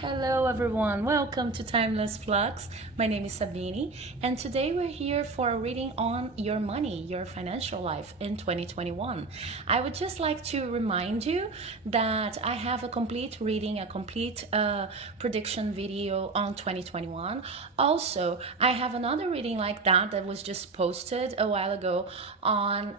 Hello everyone, welcome to Timeless Flux. My name is Sabine, and today we're here for a reading on your money, your financial life in 2021. I would just like to remind you that I have a complete reading, a complete prediction video on 2021. Also, I have another reading like that was just posted a while ago on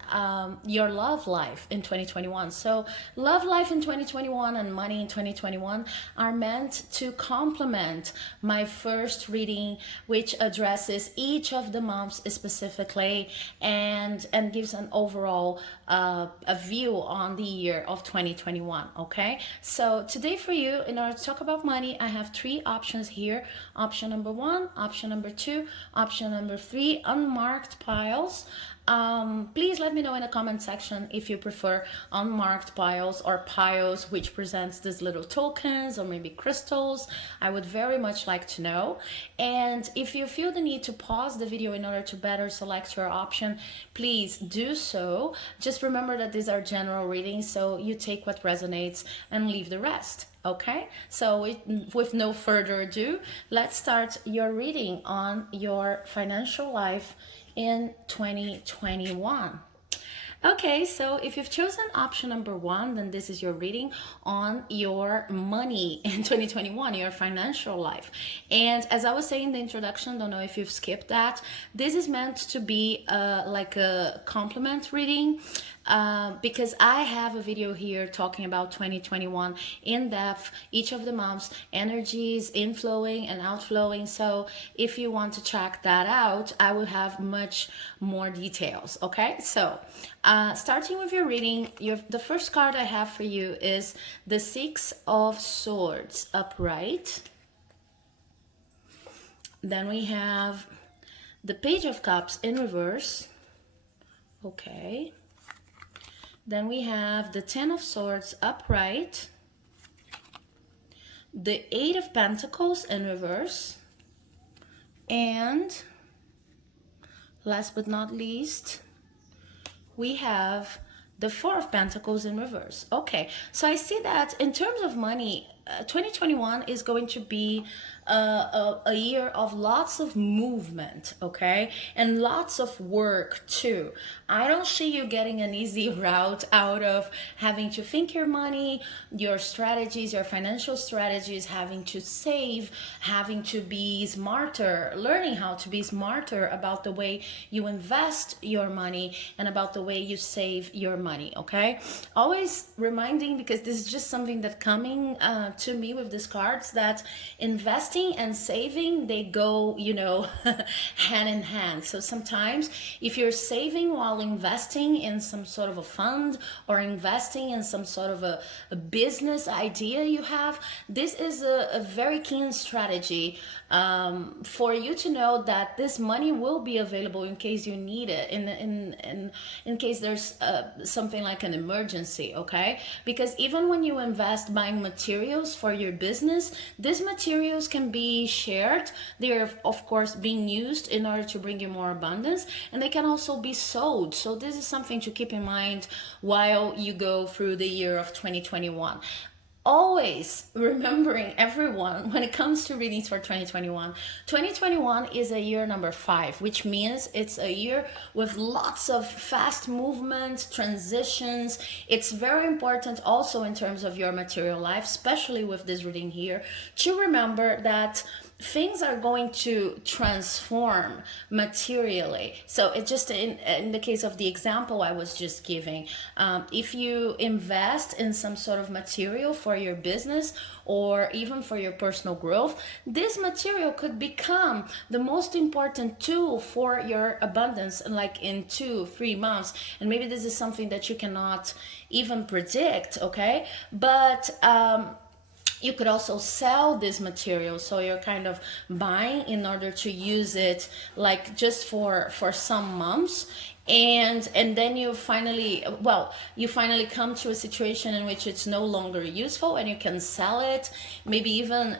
your love life in 2021. So, love life in 2021 and money in 2021 are meant to complement my first reading, which addresses each of the months specifically and gives an overall a view on the year of 2021. Okay, so today for you, in order to talk about money, I have three options here. Option number one, option number two, option number three, unmarked piles. Please let me know in the comment section if you prefer unmarked piles or piles which presents these little tokens or maybe crystals. I would very much like to know. And if you feel the need to pause the video in order to better select your option, please do so. Just remember that these are general readings, so you take what resonates and leave the rest. Okay, so with no further ado, let's start your reading on your financial life in 2021. Okay, so if you've chosen option number one, then this is your reading on your money in 2021, your financial life. And as I was saying in the introduction, don't know if you've skipped that, this is meant to be like a complement reading. Because I have a video here talking about 2021 in depth, each of the months, energies, inflowing and outflowing. So if you want to check that out, I will have much more details. Okay, so starting with your reading, the first card I have for you is the Six of Swords upright. Then we have the Page of Cups in reverse. Okay. Then we have the Ten of Swords upright, the Eight of Pentacles in reverse, and last but not least, we have the Four of Pentacles in reverse. Okay, so I see that in terms of money, 2021 is going to be a year of lots of movement, okay, and lots of work too. I don't see you getting an easy route out of having to think your money, your strategies, your financial strategies, having to save, having to be smarter, learning how to be smarter about the way you invest your money and about the way you save your money. Okay, always reminding, because this is just something that coming to me with these cards, that investing and saving, they go, hand in hand. So sometimes if you're saving while investing in some sort of a fund or investing in some sort of a business idea you have, this is a very keen strategy for you to know that this money will be available in case you need it, in case there's something like an emergency. Okay, because even when you invest buying materials for your business, these materials can be shared. They're of course being used in order to bring you more abundance, and they can also be sold. So this is something to keep in mind while you go through the year of 2021. Always remembering, everyone, when it comes to readings for 2021 is a year number 5, which means it's a year with lots of fast movement, transitions. It's very important also in terms of your material life, especially with this reading here, to remember that things are going to transform materially. So it just, in the case of the example I was just giving, if you invest in some sort of material for your business or even for your personal growth, this material could become the most important tool for your abundance, like in 2-3 months. And maybe this is something that you cannot even predict. Okay, but you could also sell this material, so you're kind of buying in order to use it, like just for some months, and then you finally come to a situation in which it's no longer useful and you can sell it, maybe even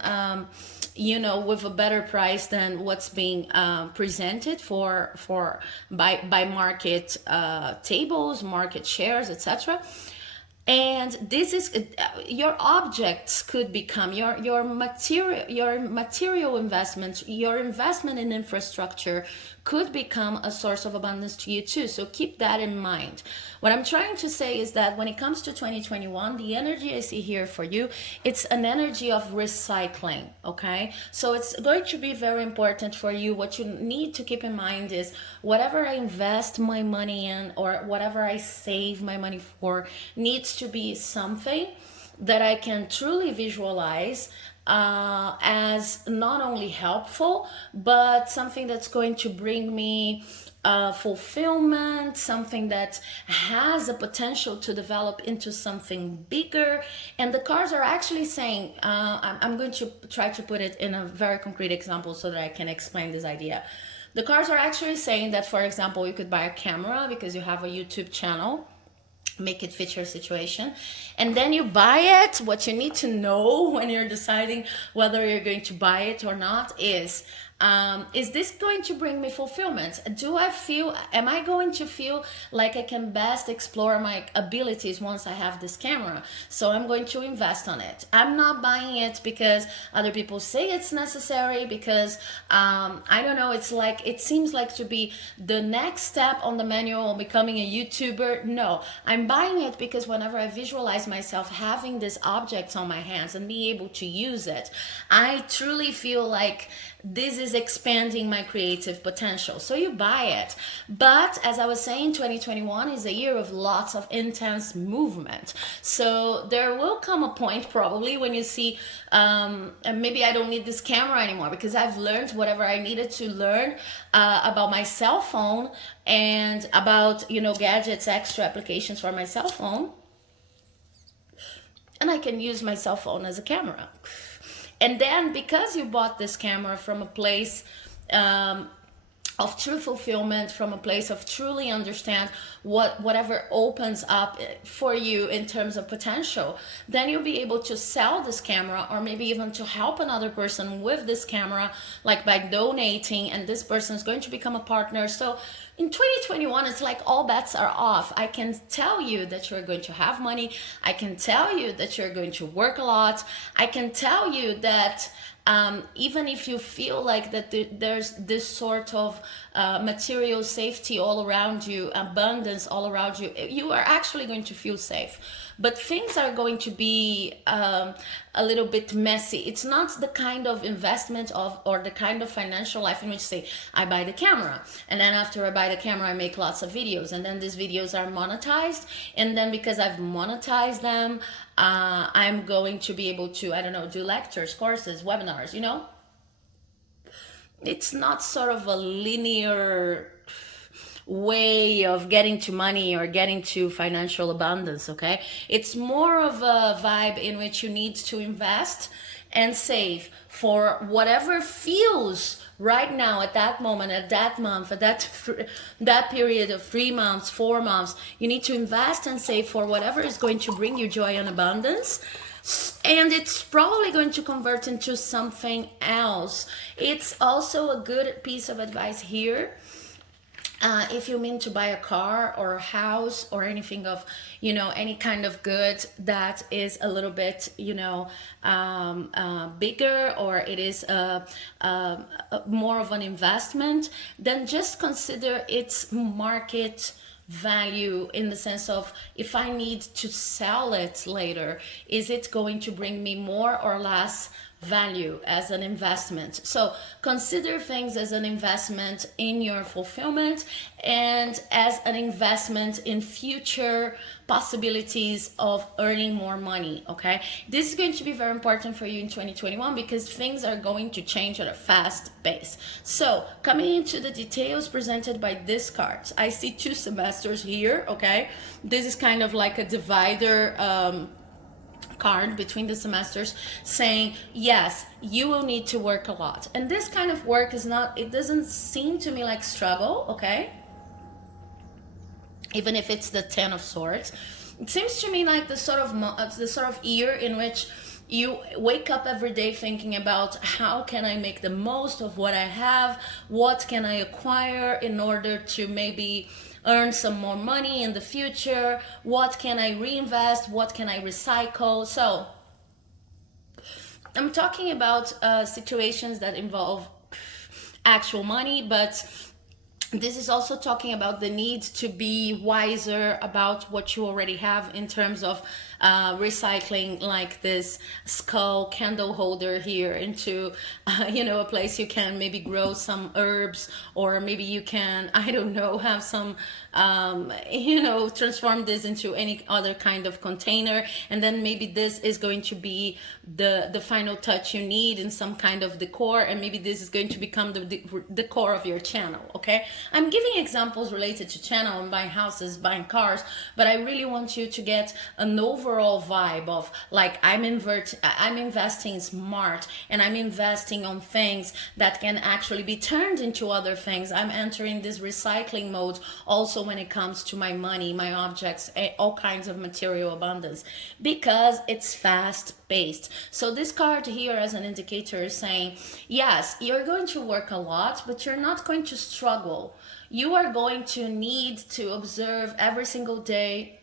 with a better price than what's being presented by market tables, market shares, etc. And this is your objects could become your material investments, your investment in infrastructure could become a source of abundance to you too. So keep that in mind. What I'm trying to say is that when it comes to 2021, the energy I see here for you, it's an energy of recycling, okay? So it's going to be very important for you. What you need to keep in mind is whatever I invest my money in or whatever I save my money for needs to be something that I can truly visualize as not only helpful, but something that's going to bring me fulfillment, something that has a potential to develop into something bigger. And the cards are actually saying, I'm going to try to put it in a very concrete example so that I can explain this idea. The cards are actually saying that, for example, you could buy a camera because you have a YouTube channel, make it fit your situation, and then you buy it. What you need to know when you're deciding whether you're going to buy it or not is this going to bring me fulfillment? Am I going to feel like I can best explore my abilities once I have this camera? So I'm going to invest on it. I'm not buying it because other people say it's necessary, because I don't know, it seems like to be the next step on the manual of becoming a YouTuber. No, I'm buying it because whenever I visualize myself having these objects on my hands and being able to use it, I truly feel like this is expanding my creative potential. So you buy it. But as I was saying, 2021 is a year of lots of intense movement. So there will come a point probably when you see, maybe I don't need this camera anymore because I've learned whatever I needed to learn about my cell phone and about, gadgets, extra applications for my cell phone. And I can use my cell phone as a camera. And then because you bought this camera from a place of true fulfillment, from a place of truly understand whatever opens up for you in terms of potential, then you'll be able to sell this camera, or maybe even to help another person with this camera, like by donating, and this person is going to become a partner. So in 2021, it's like all bets are off. I can tell you that you're going to have money. I can tell you that you're going to work a lot. I can tell you that even if you feel like that there's this sort of material safety all around you, abundance all around you, you are actually going to feel safe. But things are going to be a little bit messy. It's not the kind of investment or the kind of financial life in which, say, I buy the camera, and then after I buy the camera, I make lots of videos, and then these videos are monetized, and then because I've monetized them, I'm going to be able to, I don't know, do lectures, courses, webinars, It's not sort of a linear way of getting to money or getting to financial abundance, okay? It's more of a vibe in which you need to invest and save for whatever feels right now, at that moment, at that month, at that period of 3 months, 4 months. You need to invest and save for whatever is going to bring you joy and abundance. And it's probably going to convert into something else. It's also a good piece of advice here. If you mean to buy a car or a house or anything of, any kind of good that is a little bit, bigger, or it is more of an investment, then just consider its market value, in the sense of, if I need to sell it later, is it going to bring me more or less value as an investment? So consider things as an investment in your fulfillment and as an investment in future possibilities of earning more money, okay? This is going to be very important for you in 2021 because things are going to change at a fast pace. So coming into the details presented by this cards, I see 2 semesters here, okay? This is kind of like a divider card between the semesters, saying, yes, you will need to work a lot. And this kind of work is not, it doesn't seem to me like struggle, okay? Even if it's the 10 of Swords, it seems to me like the sort of year in which you wake up every day thinking about, how can I make the most of what I have? What can I acquire in order to maybe earn some more money in the future? What can I reinvest? What can I recycle? So I'm talking about situations that involve actual money, but this is also talking about the need to be wiser about what you already have in terms of recycling, like this skull candle holder here, into a place you can maybe grow some herbs, or maybe you can, I don't know, have some transform this into any other kind of container, and then maybe this is going to be the final touch you need in some kind of decor, and maybe this is going to become the decor of your channel. Okay, I'm giving examples related to channel and buying houses, buying cars, but I really want you to get an overall vibe of, like, I'm investing smart, and I'm investing on things that can actually be turned into other things. I'm entering this recycling mode also when it comes to my money, my objects, all kinds of material abundance, because it's fast paced. So this card here as an indicator is saying, yes, you're going to work a lot, but you're not going to struggle. You are going to need to observe every single day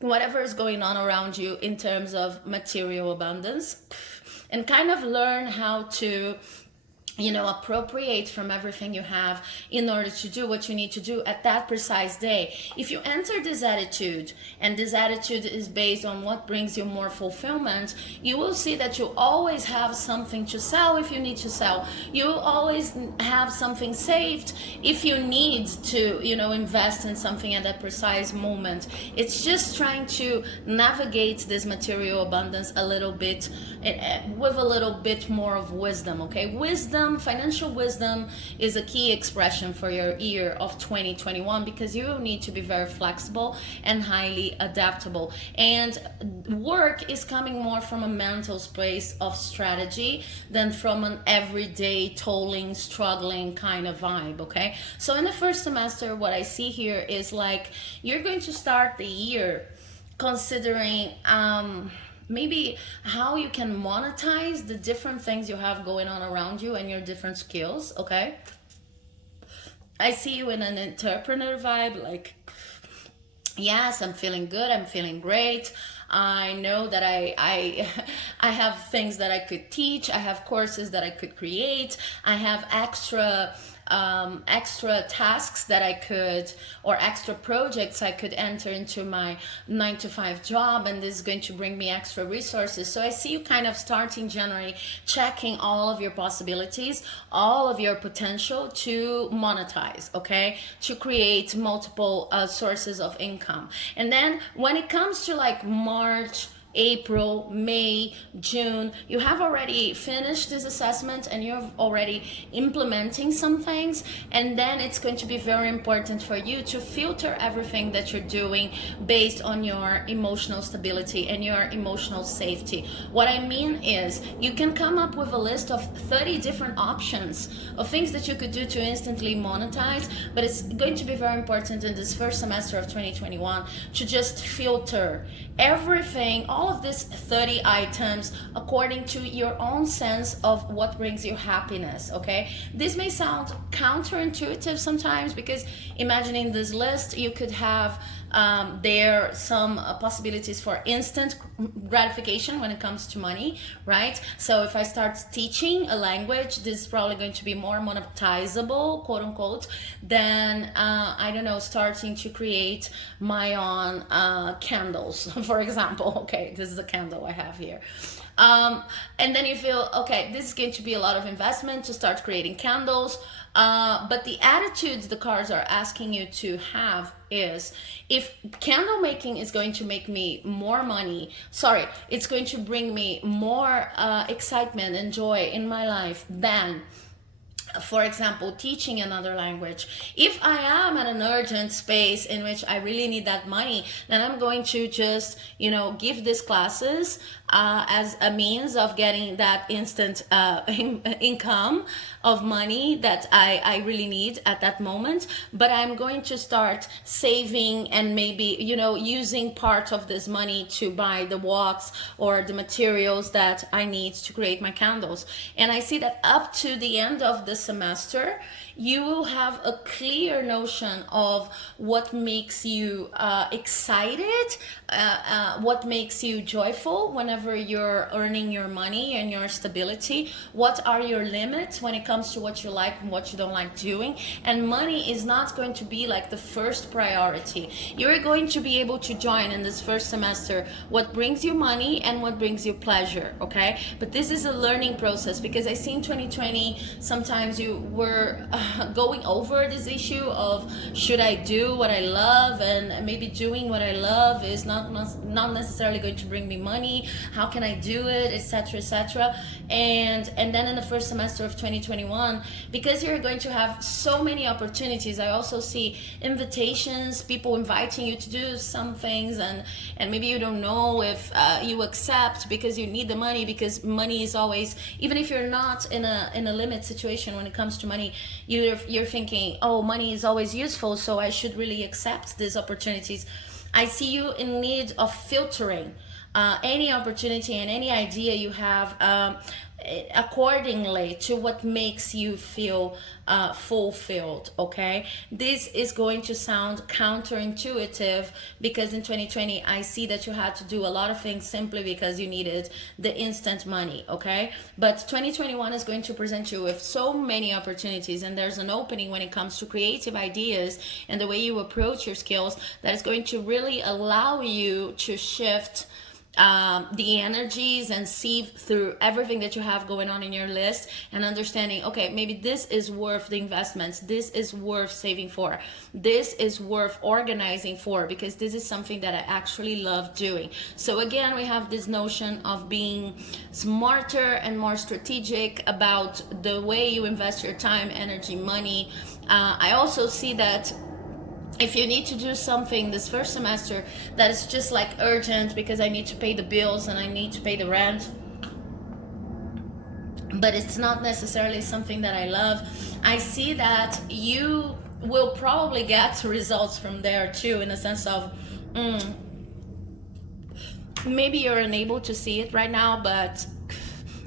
whatever is going on around you in terms of material abundance, and kind of learn how to appropriate from everything you have in order to do what you need to do at that precise day. If you enter this attitude, and this attitude is based on what brings you more fulfillment, you will see that you always have something to sell if you need to sell. You always have something saved if you need to, invest in something at that precise moment. It's just trying to navigate this material abundance a little bit, with a little bit more of wisdom, okay? Financial wisdom is a key expression for your year of 2021, because you need to be very flexible and highly adaptable. And work is coming more from a mental space of strategy than from an everyday tolling, struggling kind of vibe, okay? So in the first semester, what I see here is like you're going to start the year considering maybe how you can monetize the different things you have going on around you and your different skills, okay? I see you in an entrepreneur vibe, like, yes, I'm feeling good, I'm feeling great. I know that I have things that I could teach, I have courses that I could create, I have extra tasks that I could, or extra projects I could enter into my 9-to-5 job, and this is going to bring me extra resources. So I see you kind of starting January checking all of your possibilities, all of your potential to monetize, okay, to create multiple sources of income. And then when it comes to like March, April, May, June, you have already finished this assessment and you're already implementing some things, and then it's going to be very important for you to filter everything that you're doing based on your emotional stability and your emotional safety. What I mean is, you can come up with a list of 30 different options of things that you could do to instantly monetize, but it's going to be very important in this first semester of 2021 to just filter everything, all of these 30 items, according to your own sense of what brings you happiness, okay? This may sound counterintuitive sometimes, because imagining this list, you could have there some possibilities for instant gratification when it comes to money, right? So if I start teaching a language, this is probably going to be more monetizable, quote unquote, than I don't know, starting to create my own candles, for example. Okay, this is a candle I have here. And then you feel, okay, this is going to be a lot of investment to start creating candles. But the attitudes the cards are asking you to have is, if candle making is going to make me more money, it's going to bring me more excitement and joy in my life than, for example, teaching another language. If I am at an urgent space in which I really need that money, then I'm going to just, give these classes as a means of getting that instant income of money that I really need at that moment. But I'm going to start saving and maybe, using part of this money to buy the wax or the materials that I need to create my candles. And I see that up to the end of the semester, you will have a clear notion of what makes you excited, what makes you joyful whenever you're earning your money and your stability. What are your limits when it comes to what you like and what you don't like doing? And money is not going to be like the first priority. You're going to be able to join in this first semester what brings you money and what brings you pleasure, okay? But this is a learning process, because I see in 2020 sometimes you were going over this issue of, should I do what I love? And maybe doing what I love is not necessarily going to bring me money. How can I do it, etc., etc.? And then in the first semester of 2021, because you're going to have so many opportunities, I also see invitations, people inviting you to do some things, and maybe you don't know if you accept because you need the money, because money is always, even if you're not in a limit situation when it comes to money, you're thinking, oh, money is always useful, so I should really accept these opportunities. I see you in need of filtering any opportunity and any idea you have accordingly to what makes you feel fulfilled, okay? This is going to sound counterintuitive, because in 2020 I see that you had to do a lot of things simply because you needed the instant money, okay? But 2021 is going to present you with so many opportunities, and there's an opening when it comes to creative ideas and the way you approach your skills that is going to really allow you to shift the energies and sieve through everything that you have going on in your list, and understanding, okay, maybe this is worth the investments, this is worth saving for, this is worth organizing for, because this is something that I actually love doing. So again, we have this notion of being smarter and more strategic about the way you invest your time, energy, money. I also see that if you need to do something this first semester that is just like urgent because I need to pay the bills and I need to pay the rent, but it's not necessarily something that I love, I see that you will probably get results from there too, in the sense of maybe you're unable to see it right now, but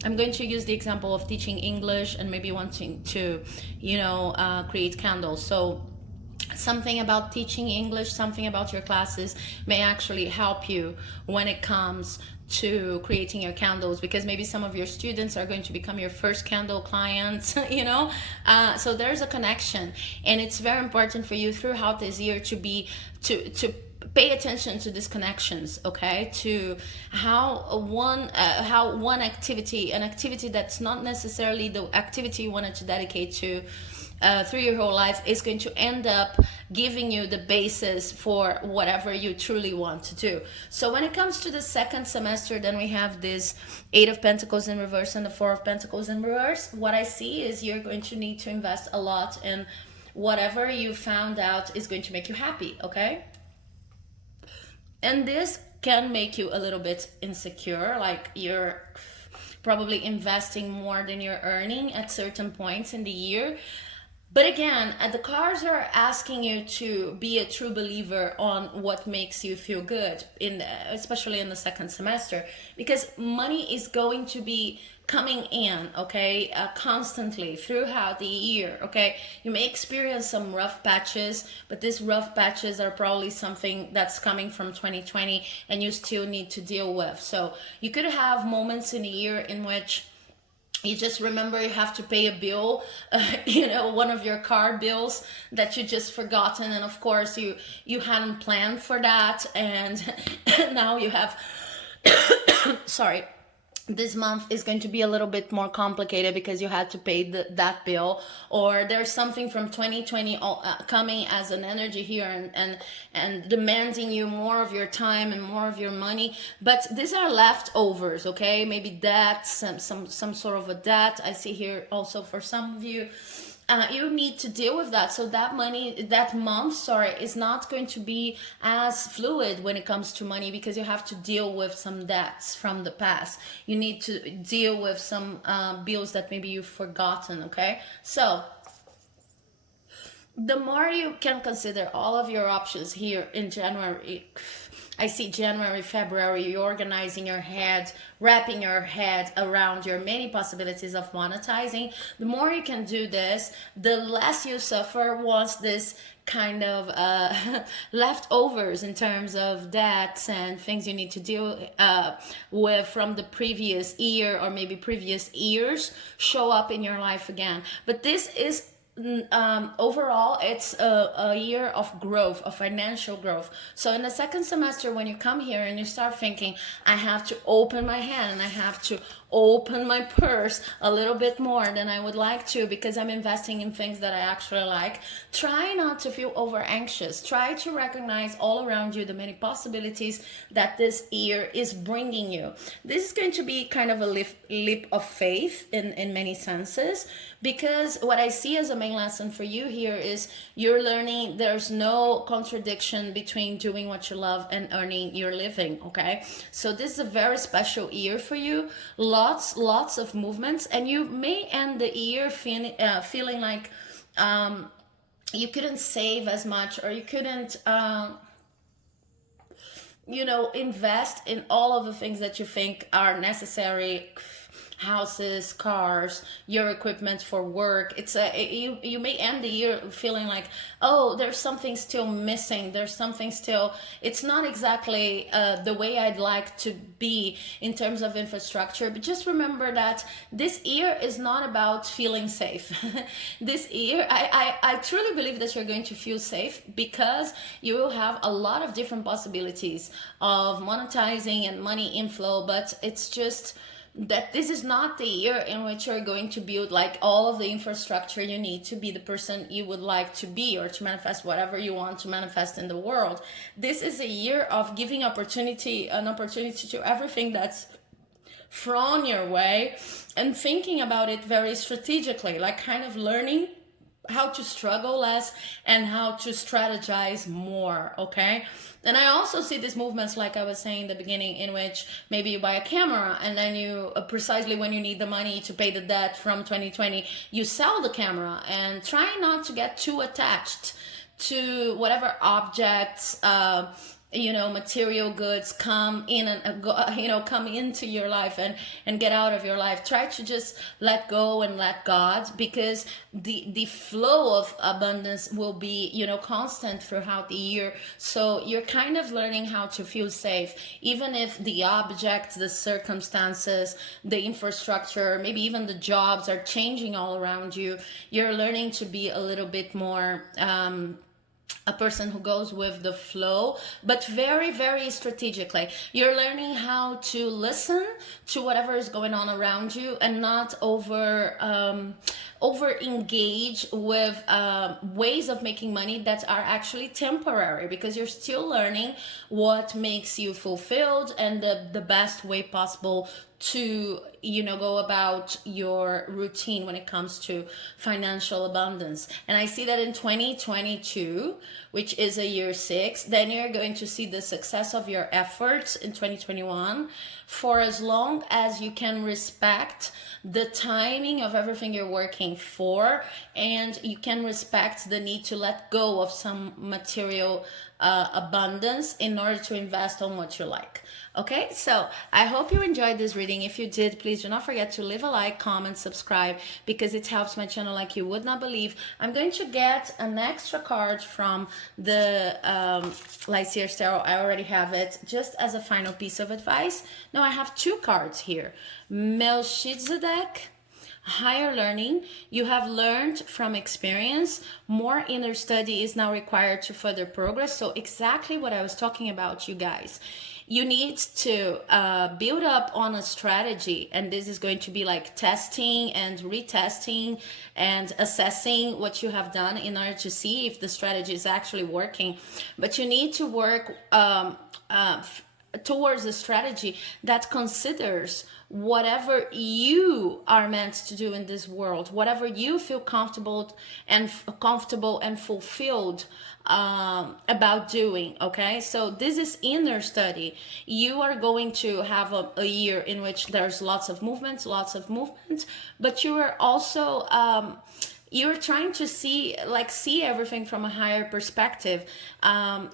I'm going to use the example of teaching English and maybe wanting to, create candles. So something about teaching English, something about your classes may actually help you when it comes to creating your candles, because maybe some of your students are going to become your first candle clients, so there's a connection, and it's very important for you throughout this year to pay attention to these connections, okay? To how one activity, an activity that's not necessarily the activity you wanted to dedicate to through your whole life, is going to end up giving you the basis for whatever you truly want to do. So when it comes to the second semester, then we have this 8 of Pentacles in reverse and the 4 of Pentacles in reverse. What I see is you're going to need to invest a lot in whatever you found out is going to make you happy, okay? And this can make you a little bit insecure, like you're probably investing more than you're earning at certain points in the year. But again, the cards are asking you to be a true believer on what makes you feel good, especially in the second semester, because money is going to be coming in, okay, constantly throughout the year, okay? You may experience some rough patches, but these rough patches are probably something that's coming from 2020 and you still need to deal with. So you could have moments in a year in which you just remember you have to pay a bill, one of your car bills that you just forgotten, and of course you hadn't planned for that, and now you have sorry, this month is going to be a little bit more complicated because you had to pay that bill, or there's something from 2020 coming as an energy here and demanding you more of your time and more of your money. But these are leftovers, okay? Maybe debt, some sort of a debt I see here also for some of you. You need to deal with that. So that month, is not going to be as fluid when it comes to money, because you have to deal with some debts from the past. You need to deal with some bills that maybe you've forgotten, okay? So the more you can consider all of your options here in January. I see January, February, you're organizing your head, wrapping your head around your many possibilities of monetizing. The more you can do this, the less you suffer once this kind of leftovers in terms of debts and things you need to deal with from the previous year or maybe previous years show up in your life again. But this is overall it's a year of growth, of financial growth. So in the second semester, when you come here and you start thinking, I have to open my hand and I have to open my purse a little bit more than I would like to because I'm investing in things that I actually like, try not to feel over anxious. Try to recognize all around you the many possibilities that this year is bringing you. This is going to be kind of a leap of faith in many senses, because what I see as a main lesson for you here is you're learning there's no contradiction between doing what you love and earning your living. Okay, so this is a very special year for you. Lots of movements, and you may end the year feeling like you couldn't save as much, or you couldn't invest in all of the things that you think are necessary: houses, cars, your equipment for work. You may end the year feeling like, oh, there's something still missing, there's something still, it's not exactly the way I'd like to be in terms of infrastructure. But just remember that this year is not about feeling safe. This year, I truly believe that you're going to feel safe because you will have a lot of different possibilities of monetizing and money inflow. But it's just that this is not the year in which you're going to build like all of the infrastructure you need to be the person you would like to be, or to manifest whatever you want to manifest in the world. This is a year of giving an opportunity to everything that's thrown your way, and thinking about it very strategically, like kind of learning how to struggle less and how to strategize more. Okay, and I also see these movements, like I was saying in the beginning, in which maybe you buy a camera and then you precisely when you need the money to pay the debt from 2020, you sell the camera. And try not to get too attached to whatever objects material goods come in and come into your life and get out of your life. Try to just let go and let God, because the flow of abundance will be constant throughout the year. So you're kind of learning how to feel safe, even if the objects, the circumstances, the infrastructure, maybe even the jobs are changing all around you. You're learning to be a little bit more a person who goes with the flow, but very, very strategically. You're learning how to listen to whatever is going on around you and not over engage with ways of making money that are actually temporary, because you're still learning what makes you fulfilled and the best way possible to go about your routine when it comes to financial abundance. And I see that in 2022, which is a year 6, then you're going to see the success of your efforts in 2021, for as long as you can respect the timing of everything you're working for, and you can respect the need to let go of some material abundance in order to invest on what you like. Okay, so I hope you enjoyed this reading. If you did, please do not forget to leave a like, comment, subscribe, because it helps my channel like you would not believe. I'm going to get an extra card from the Lyseer's Tarot. I already have it, just as a final piece of advice. No, I have 2 cards here. Melchizedek, higher learning. You have learned from experience. More inner study is now required to further progress. So exactly what I was talking about, you guys. You need to build up on a strategy, and this is going to be like testing and retesting and assessing what you have done in order to see if the strategy is actually working. But you need to work towards a strategy that considers whatever you are meant to do in this world, whatever you feel comfortable and fulfilled about doing. Okay, so this is inner study. You are going to have a year in which there's lots of movement, but you are also you're trying to see everything from a higher perspective.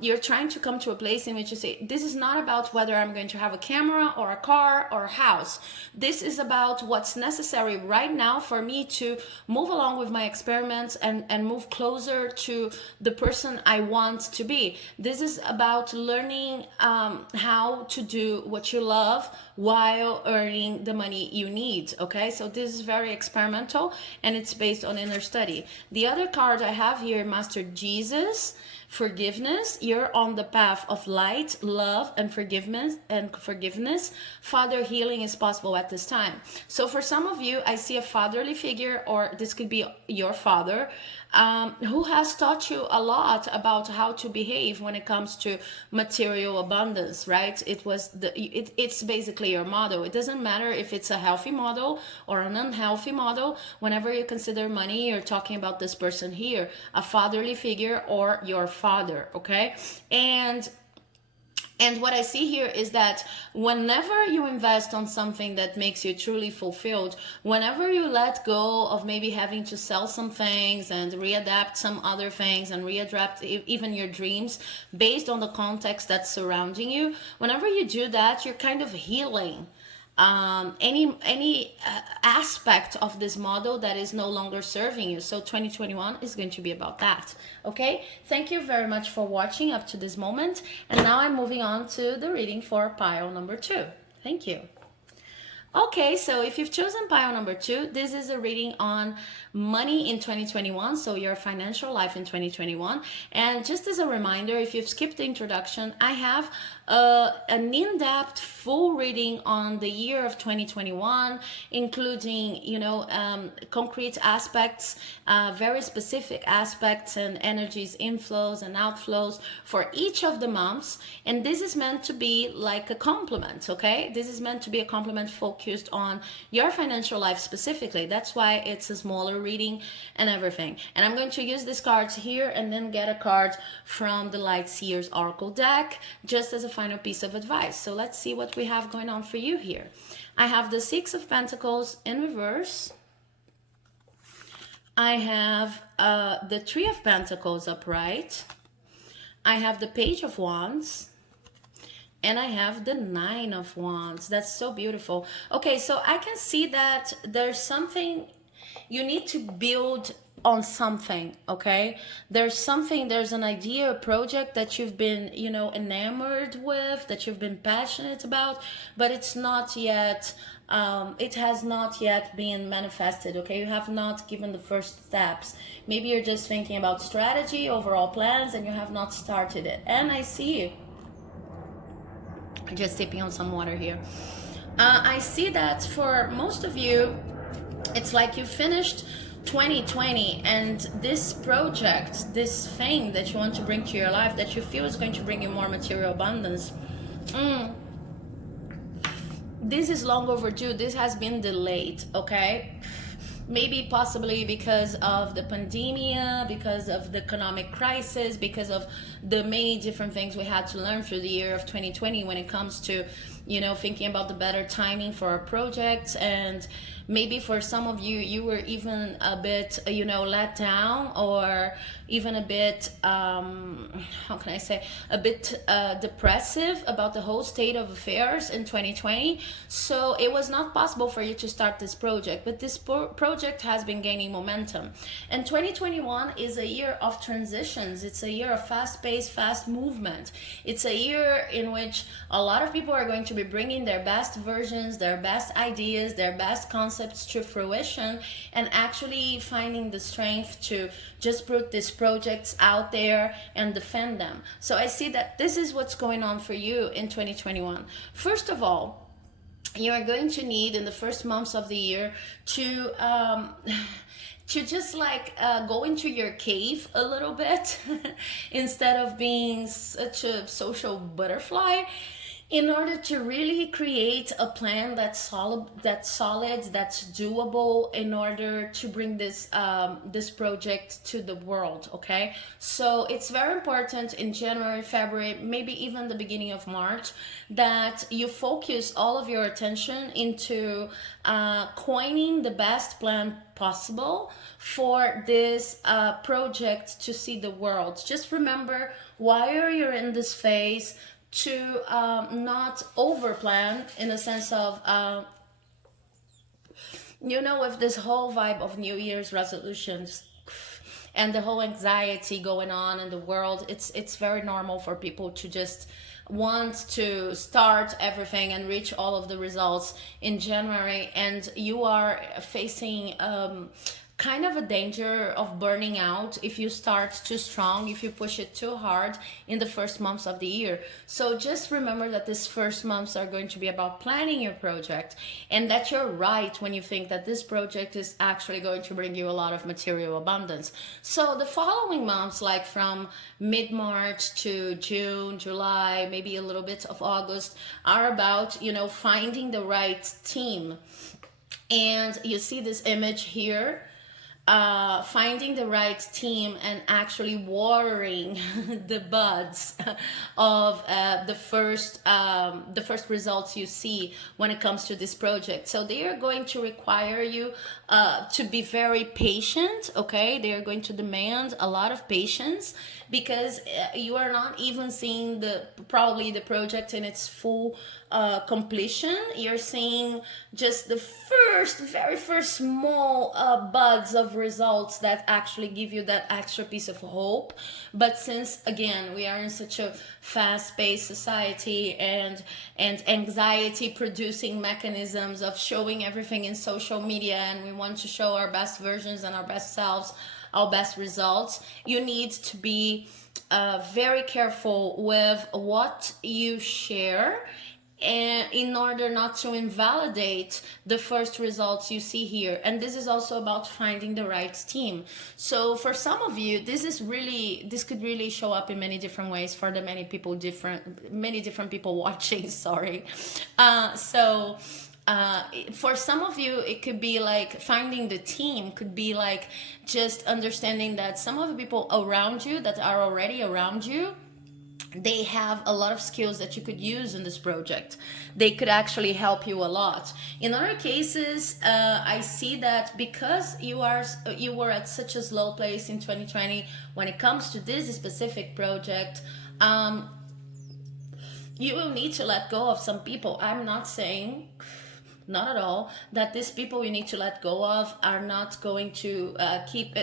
You're trying to come to a place in which you say, this is not about whether I'm going to have a camera or a car or a house. This is about what's necessary right now for me to move along with my experiments and move closer to the person I want to be. This is about learning how to do what you love while earning the money you need. Okay, so this is very experimental, and it's based on inner study. The other card I have here, Master Jesus, forgiveness. You're on the path of light, love, and forgiveness. Father healing is possible at this time. So for some of you, I see a fatherly figure, or this could be your father, who has taught you a lot about how to behave when it comes to material abundance, right? It's basically your model. It doesn't matter if it's a healthy model or an unhealthy model. Whenever you consider money, you're talking about this person here, a fatherly figure or your father, okay? And what I see here is that whenever you invest on something that makes you truly fulfilled, whenever you let go of maybe having to sell some things and readapt some other things and readapt even your dreams based on the context that's surrounding you, whenever you do that, you're kind of healing any aspect of this model that is no longer serving you. So 2021 is going to be about that. Okay, thank you very much for watching up to this moment, and now I'm moving on to the reading for pile number 2. Thank you. Okay, so if you've chosen pile number 2, this is a reading on money in 2021, so your financial life in 2021. And just as a reminder, if you've skipped the introduction, I have an in-depth full reading on the year of 2021, including, concrete aspects, very specific aspects and energies, inflows and outflows for each of the months. And this is meant to be like a complement, okay? This is meant to be a complement focused on your financial life specifically. That's why it's a smaller reading and everything. And I'm going to use these cards here and then get a card from the Light Seers Oracle deck just as a final piece of advice. So let's see what we have going on for you here. I have the Six of Pentacles in reverse. I have the Three of Pentacles upright. I have the Page of Wands. And I have the Nine of Wands. That's so beautiful. Okay, so I can see that there's something you need to build on something, okay? There's an idea, a project that you've been, enamored with, that you've been passionate about, but it's not yet, it has not yet been manifested, okay? You have not given the first steps. Maybe you're just thinking about strategy, overall plans, and you have not started it. And I see you. Just sipping on some water here. I see that for most of you, it's like you finished 2020 and this project, this thing that you want to bring to your life that you feel is going to bring you more material abundance, this is long overdue. This has been delayed, okay? Maybe possibly because of the pandemic, because of the economic crisis, because of the many different things we had to learn through the year of 2020 when it comes to, thinking about the better timing for our projects. And maybe for some of you, you were even a bit, let down, or even a bit, how can I say, a bit depressive about the whole state of affairs in 2020. So it was not possible for you to start this project, but this project has been gaining momentum. And 2021 is a year of transitions. It's a year of fast-paced, fast movement. It's a year in which a lot of people are going to be bringing their best versions, their best ideas, their best concepts to fruition, and actually finding the strength to just put these projects out there and defend them. So I see that this is what's going on for you in 2021. First of all, you are going to need in the first months of the year to just go into your cave a little bit instead of being such a social butterfly. In order to really create a plan that's solid, that's doable, in order to bring this project to the world. Okay, so it's very important in January, February, maybe even the beginning of March, that you focus all of your attention into coining the best plan possible for this project to see the world. Just remember, while you're in this phase, to not over plan, in a sense of with this whole vibe of New Year's resolutions and the whole anxiety going on in the world, it's very normal for people to just want to start everything and reach all of the results in January, and you are facing kind of a danger of burning out if you start too strong, if you push it too hard in the first months of the year. So just remember that these first months are going to be about planning your project, and that you're right when you think that this project is actually going to bring you a lot of material abundance. So the following months, like from mid-March to June, July, maybe a little bit of August, are about, finding the right team. And you see this image here, finding the right team and actually watering the buds of the first results you see when it comes to this project. So they are going to require you to be very patient. Okay, they are going to demand a lot of patience, because you are not even seeing probably the project in its full completion. You're seeing just the very first small buds of results that actually give you that extra piece of hope. But since, again, we are in such a fast-paced society, and anxiety producing mechanisms of showing everything in social media, and we want to show our best versions and our best selves, our best results, you need to be very careful with what you share, and in order not to invalidate the first results you see here. And this is also about finding the right team. So for some of you, this could really show up in many different ways for the many different people watching. Sorry. For some of you, it could be like finding the team, could be like just understanding that some of the people around you that are already around you, they have a lot of skills that you could use in this project. They could actually help you a lot. In other cases, I see that because you were at such a slow place in 2020 when it comes to this specific project, you will need to let go of some people. I'm not saying, not at all, that these people you need to let go of are not going to keep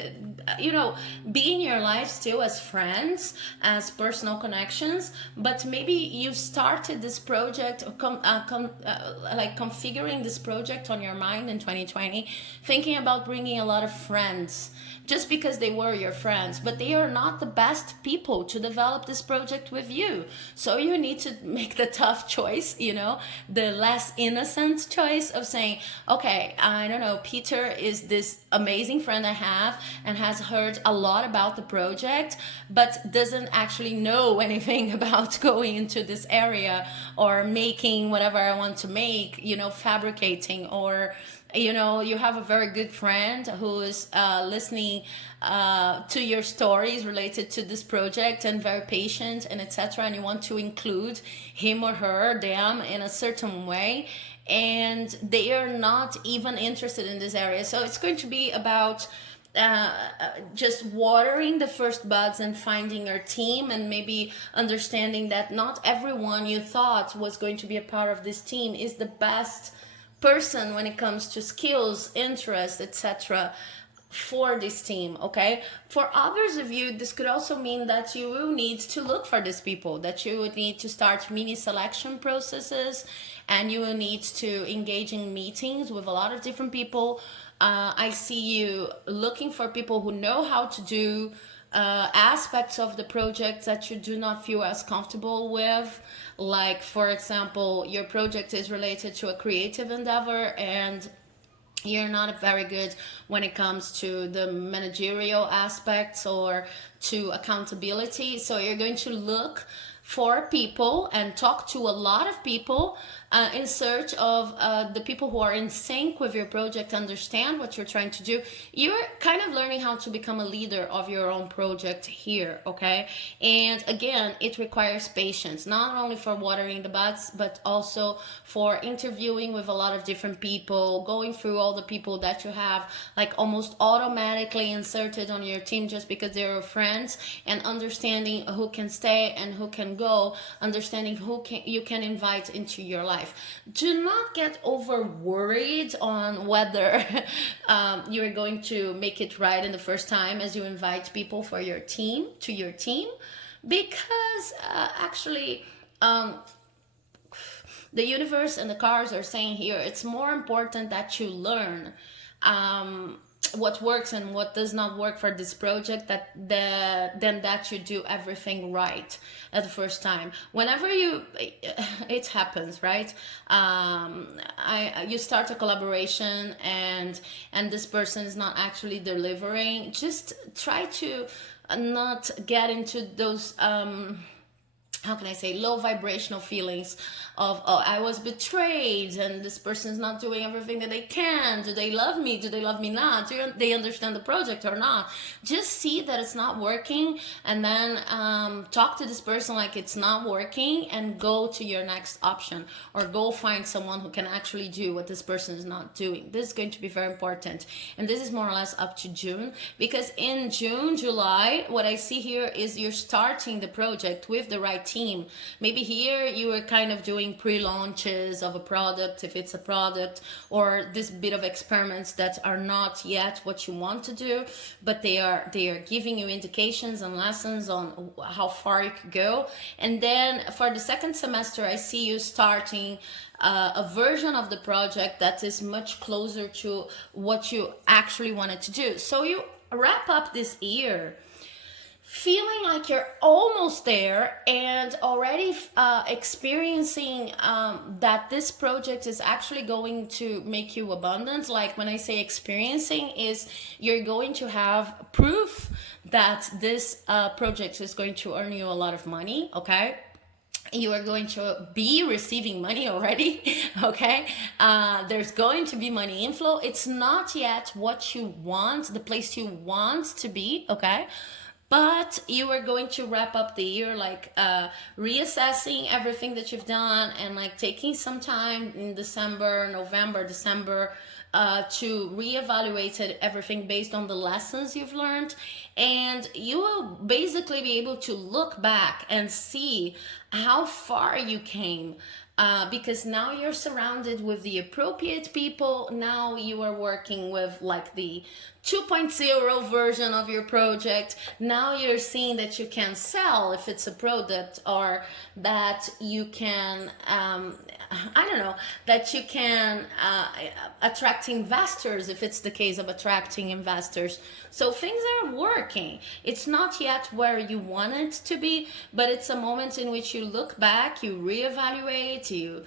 be in your life still as friends, as personal connections. But maybe you've started this project, configuring this project on your mind in 2020, thinking about bringing a lot of friends just because they were your friends, but they are not the best people to develop this project with you. So you need to make the tough choice, the less innocent choice of saying, okay, I don't know, Peter is this amazing friend I have and has heard a lot about the project, but doesn't actually know anything about going into this area or making whatever I want to make, fabricating, or you have a very good friend who is listening to your stories related to this project and very patient and etc., and you want to include him or her, them, in a certain way, and they are not even interested in this area. So it's going to be about just watering the first buds and finding your team, and maybe understanding that not everyone you thought was going to be a part of this team is the best person when it comes to skills, interests, etc., for this team. Okay, for others of you, this could also mean that you will need to look for these people, that you would need to start mini selection processes, and you will need to engage in meetings with a lot of different people. I see you looking for people who know how to do aspects of the project that you do not feel as comfortable with. Like, for example, your project is related to a creative endeavor and you're not very good when it comes to the managerial aspects or to accountability. So you're going to look for people and talk to a lot of people in search of the people who are in sync with your project, understand what you're trying to do. You're kind of learning how to become a leader of your own project here, okay? And again, it requires patience, not only for watering the buds, but also for interviewing with a lot of different people, going through all the people that you have like almost automatically inserted on your team just because they're your friends, and understanding who can stay and who can go, understanding who you can invite into your life. Do not get over worried on whether you're going to make it right in the first time as you invite people for your team to your team, because actually the universe and the cards are saying here it's more important that you learn what works and what does not work for this project than that you do everything right at the first time. Whenever it happens, right? You start a collaboration and this person is not actually delivering. Just try to not get into those how can I say, low vibrational feelings of, oh, I was betrayed and this person's not doing everything that they can. Do they love me? Do they love me not? Do they understand the project or not? Just see that it's not working, and then talk to this person like it's not working, and go to your next option, or go find someone who can actually do what this person is not doing. This is going to be very important, and this is more or less up to June, because in June, July, what I see here is you're starting the project with the right team. Maybe here you are kind of doing pre-launches of a product, if it's a product, or this bit of experiments that are not yet what you want to do, but they are giving you indications and lessons on how far you could go. And then for the second semester, I see you starting a version of the project that is much closer to what you actually wanted to do. So you wrap up this year feeling like you're almost there, and already experiencing that this project is actually going to make you abundant. Like when I say experiencing, is you're going to have proof that this project is going to earn you a lot of money, okay? You are going to be receiving money already, okay? There's going to be money inflow. It's not yet what you want, the place you want to be, okay? But you are going to wrap up the year like reassessing everything that you've done, and like taking some time in November, December to reevaluate everything based on the lessons you've learned. And you will basically be able to look back and see how far you came. Because now you're surrounded with the appropriate people. Now you are working with like the 2.0 version of your project. Now you're seeing that you can sell if it's a product, or that you can, that you can attract investors if it's the case of attracting investors. So things are working. It's not yet where you want it to be, but it's a moment in which you look back, you reevaluate, you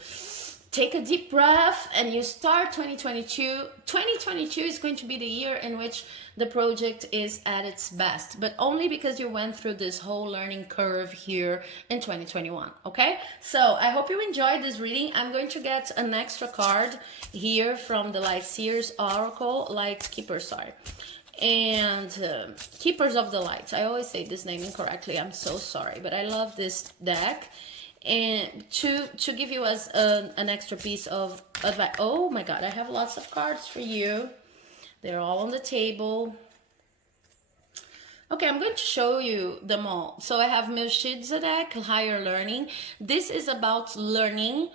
take a deep breath, and you start 2022. 2022 is going to be the year in which the project is at its best, but only because you went through this whole learning curve here in 2021, okay? So I hope you enjoyed this reading. I'm going to get an extra card here from the Light Seers Oracle, Light Keepers, sorry. And Keepers of the Light. I always say this name incorrectly. I'm so sorry, but I love this deck. And to give you as an extra piece of advice. Oh my God, I have lots of cards for you. They're all on the table. Okay, I'm going to show you them all. So I have Melchizedek, Higher Learning. This is about learning.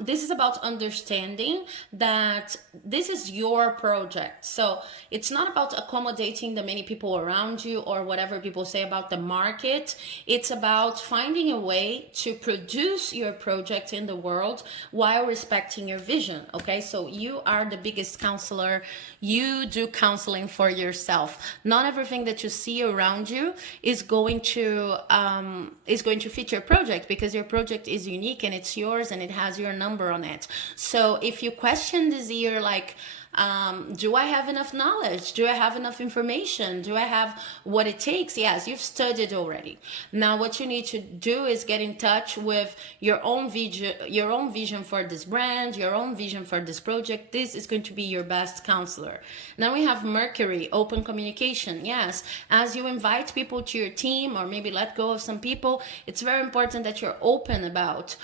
This is about understanding that this is your project. So it's not about accommodating the many people around you or whatever people say about the market. It's about finding a way to produce your project in the world while respecting your vision. Okay, so you are the biggest counselor. You do counseling for yourself. Not everything that you see around you is going to fit your project, because your project is unique and it's yours and it has your number on it. So if you question this year, like, Do I have enough knowledge? Do I have enough information? Do I have what it takes? Yes, you've studied already. Now what you need to do is get in touch with your own vision for this brand, your own vision for this project. This is going to be your best counselor. Now we have Mercury, open communication. Yes, as you invite people to your team, or maybe let go of some people, it's very important that you're open about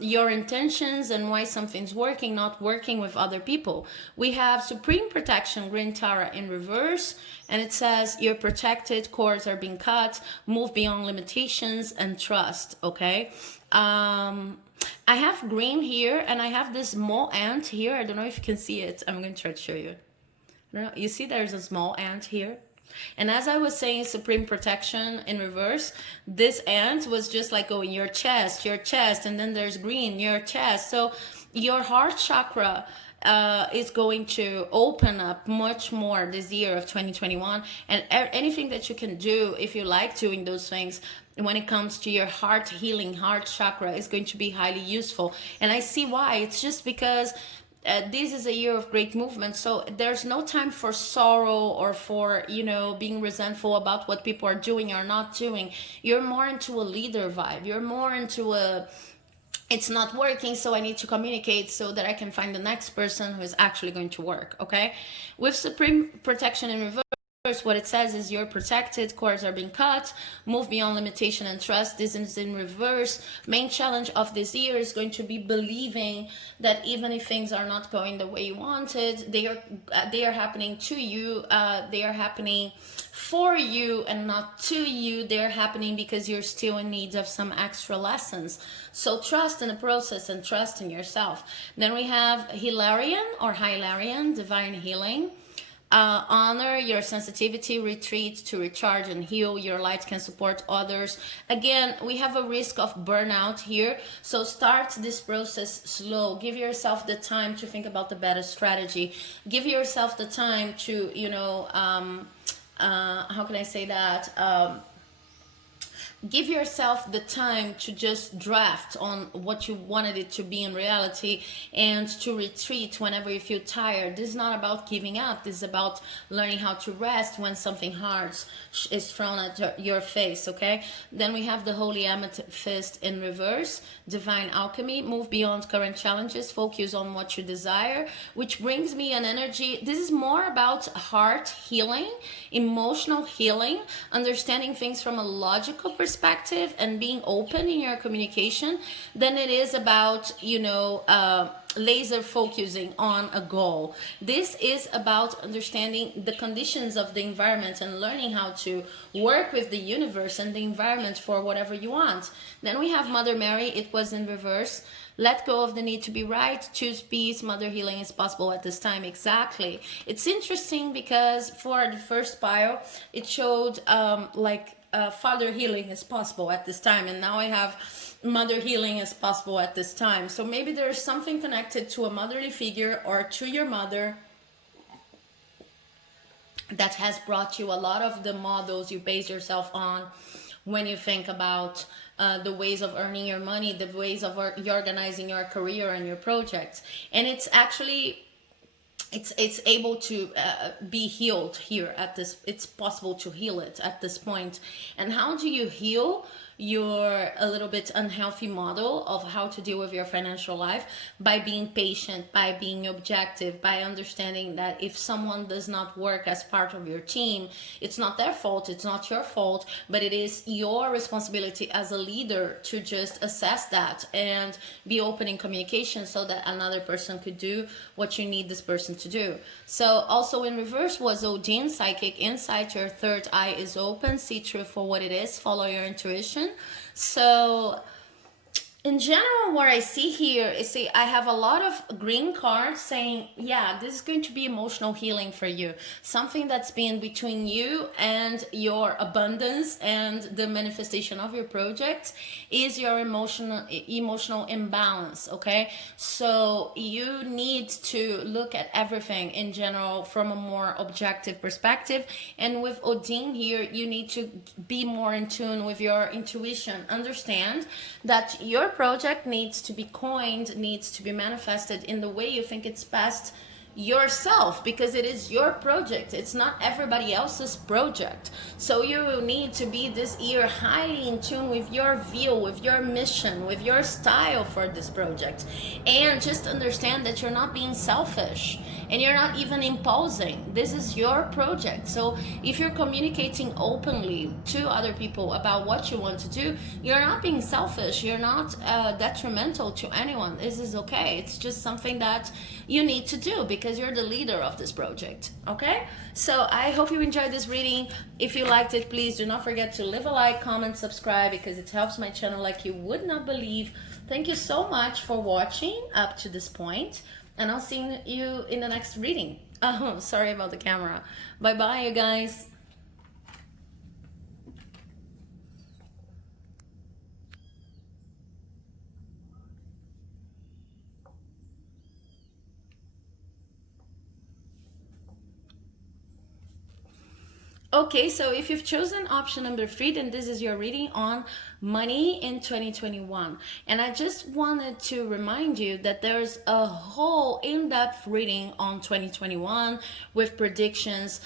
your intentions and why something's working, not working with other people. We have Supreme Protection, Green Tara in reverse, and it says you're protected, cords are being cut, move beyond limitations, and trust. Okay. I have green here, and I have this small ant here. I don't know if you can see it. I'm going to try to show you. You see there's a small ant here? And as I was saying, Supreme Protection in reverse, this ant was just like going your chest, and then there's green, your chest. So your heart chakra is going to open up much more this year of 2021. And anything that you can do, if you like doing those things, when it comes to your heart healing, heart chakra, is going to be highly useful. And I see why. It's just because this is a year of great movement, so there's no time for sorrow or for, being resentful about what people are doing or not doing. You're more into a leader vibe. You're more into it's not working, so I need to communicate so that I can find the next person who is actually going to work. Okay, with Supreme Protection in reverse, what it says is you're protected, cords are being cut, move beyond limitation and trust. This is in reverse. Main challenge of this year is going to be believing that even if things are not going the way you wanted, they are happening to you, they are happening for you and not to you. They're happening because you're still in need of some extra lessons. So trust in the process and trust in yourself. Then we have Hilarion or Hilarion, divine healing. Honor your sensitivity, retreat to recharge and heal. Your light can support others. Again, we have a risk of burnout here, so start this process slow. Give yourself the time to think about the better strategy. Give yourself the time to, how can I say that? Give yourself the time to just draft on what you wanted it to be in reality, and to retreat whenever you feel tired. This is not about giving up. This is about learning how to rest when something hard is thrown at your face. Okay, then we have the Holy Amethyst in reverse, divine alchemy. Move beyond current challenges, focus on what you desire, which brings me an energy. This is more about heart healing, emotional healing, understanding things from a logical perspective and being open in your communication than it is about, laser focusing on a goal. This is about understanding the conditions of the environment and learning how to work with the universe and the environment for whatever you want. Then we have Mother Mary. It was in reverse. Let go of the need to be right. Choose peace. Mother healing is possible at this time. Exactly. It's interesting because for the first pile, it showed father healing is possible at this time, and now I have mother healing is possible at this time. So maybe there's something connected to a motherly figure or to your mother that has brought you a lot of the models you base yourself on when you think about the ways of earning your money, the ways of organizing your career and your projects. And it's actually it's able to be healed here at this. It's possible to heal it at this point. And how do you heal your a little bit unhealthy model of how to deal with your financial life? By being patient, by being objective, by understanding that if someone does not work as part of your team, it's not their fault, it's not your fault, but it is your responsibility as a leader to just assess that and be open in communication so that another person could do what you need this person to do. So also in reverse was Odin, psychic insight. Your third eye is open. See truth for what it is. Follow your intuition. So in general, what I see here is, I have a lot of green cards saying, yeah, this is going to be emotional healing for you. Something that's been between you and your abundance and the manifestation of your project is your emotional imbalance, okay? So you need to look at everything in general from a more objective perspective. And with Odin here, you need to be more in tune with your intuition. Understand that your project needs to be coined, needs to be manifested in the way you think it's best yourself, because it is your project. It's not everybody else's project. So you will need to be this year highly in tune with your view, with your mission, with your style for this project. And just understand that you're not being selfish and you're not even imposing. This is your project. So if you're communicating openly to other people about what you want to do, you're not being selfish, you're not detrimental to anyone. This is okay. It's just something that you need to do because you're the leader of this project. Okay, so I hope you enjoyed this reading. If you liked it, please do not forget to leave a like, comment, subscribe, because it helps my channel like you would not believe. Thank you so much for watching up to this point, and I'll see you in the next reading. Oh, sorry about the camera. Bye bye, you guys. Okay, so if you've chosen option number 3, then this is your reading on money in 2021. And I just wanted to remind you that there's a whole in-depth reading on 2021 with predictions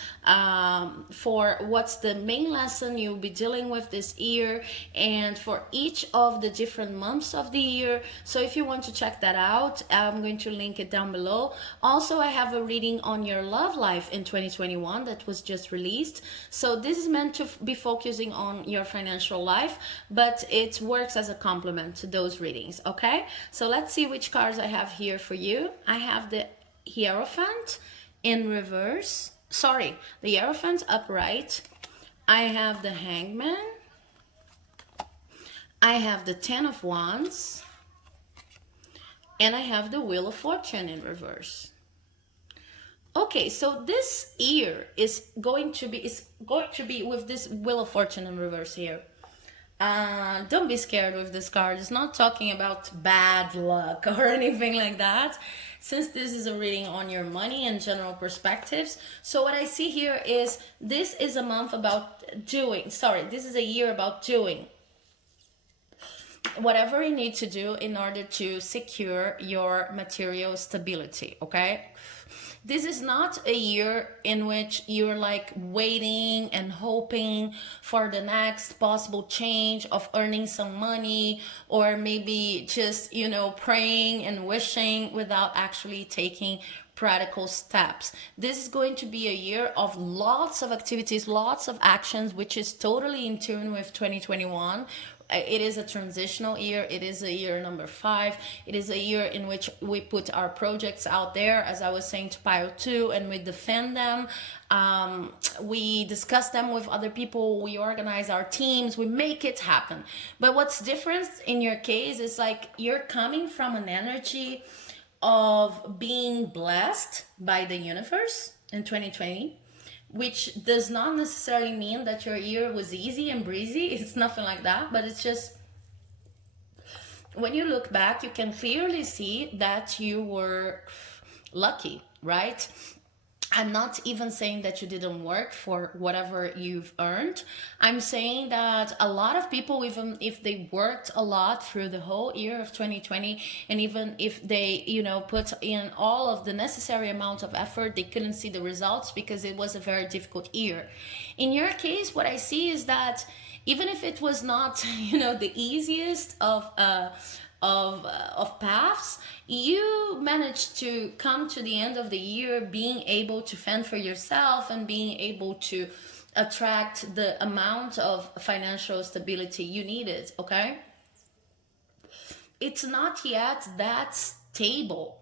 for what's the main lesson you'll be dealing with this year and for each of the different months of the year. So if you want to check that out, I'm going to link it down below. Also, I have a reading on your love life in 2021 that was just released. So this is meant to be focusing on your financial life, but it works as a complement to those readings. Okay, so let's see which cards I have here for you. I have the Hierophant in reverse, the Hierophant upright. I have the Hangman. I have the Ten of Wands, and I have the Wheel of Fortune in reverse. Okay, so this year is going to be with this Wheel of Fortune in reverse here. Don't be scared with this card. It's not talking about bad luck or anything like that, since this is a reading on your money and general perspectives. So what I see here is this is a month about this is a year about doing whatever you need to do in order to secure your material stability. Okay, this is not a year in which you're like waiting and hoping for the next possible change of earning some money, or maybe just, praying and wishing without actually taking practical steps. This is going to be a year of lots of activities, lots of actions, which is totally in tune with 2021. It is a transitional year. It is a year number 5. It is a year in which we put our projects out there, as I was saying, to pile 2, and we defend them. We discuss them with other people. We organize our teams. We make it happen. But what's different in your case is like you're coming from an energy of being blessed by the universe in 2020, which does not necessarily mean that your year was easy and breezy. It's nothing like that, but it's just when you look back, you can clearly see that you were lucky, right? I'm not even saying that you didn't work for whatever you've earned. I'm saying that a lot of people, even if they worked a lot through the whole year of 2020, and even if they, put in all of the necessary amount of effort, they couldn't see the results because it was a very difficult year. In your case, what I see is that even if it was not, the easiest of paths, you managed to come to the end of the year being able to fend for yourself and being able to attract the amount of financial stability you needed. Okay, it's not yet that stable,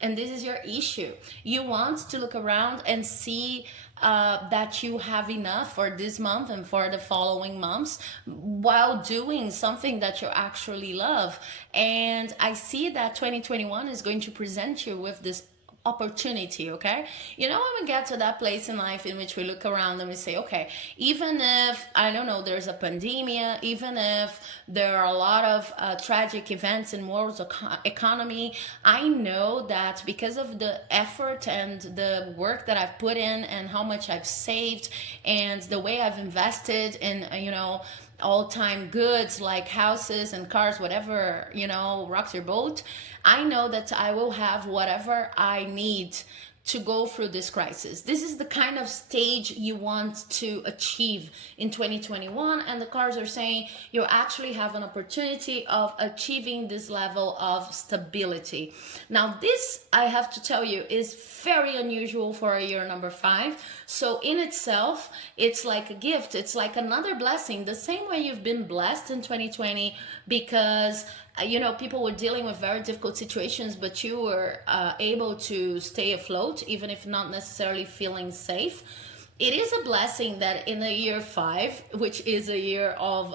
and this is your issue. You want to look around and see that you have enough for this month and for the following months while doing something that you actually love. And I see that 2021 is going to present you with this opportunity. Okay, when we get to that place in life in which we look around and we say, okay, even if there's a pandemic, even if there are a lot of tragic events in world's economy, I know that because of the effort and the work that I've put in and how much I've saved and the way I've invested in all-time goods like houses and cars, whatever, rocks your boat, I know that I will have whatever I need to go through this crisis. This is the kind of stage you want to achieve in 2021, and the cards are saying you actually have an opportunity of achieving this level of stability. Now this, I have to tell you, is very unusual for a year number 5. So in itself, it's like a gift, it's like another blessing, the same way you've been blessed in 2020 because people were dealing with very difficult situations, but you were able to stay afloat, even if not necessarily feeling safe. It is a blessing that in the year 5, which is a year of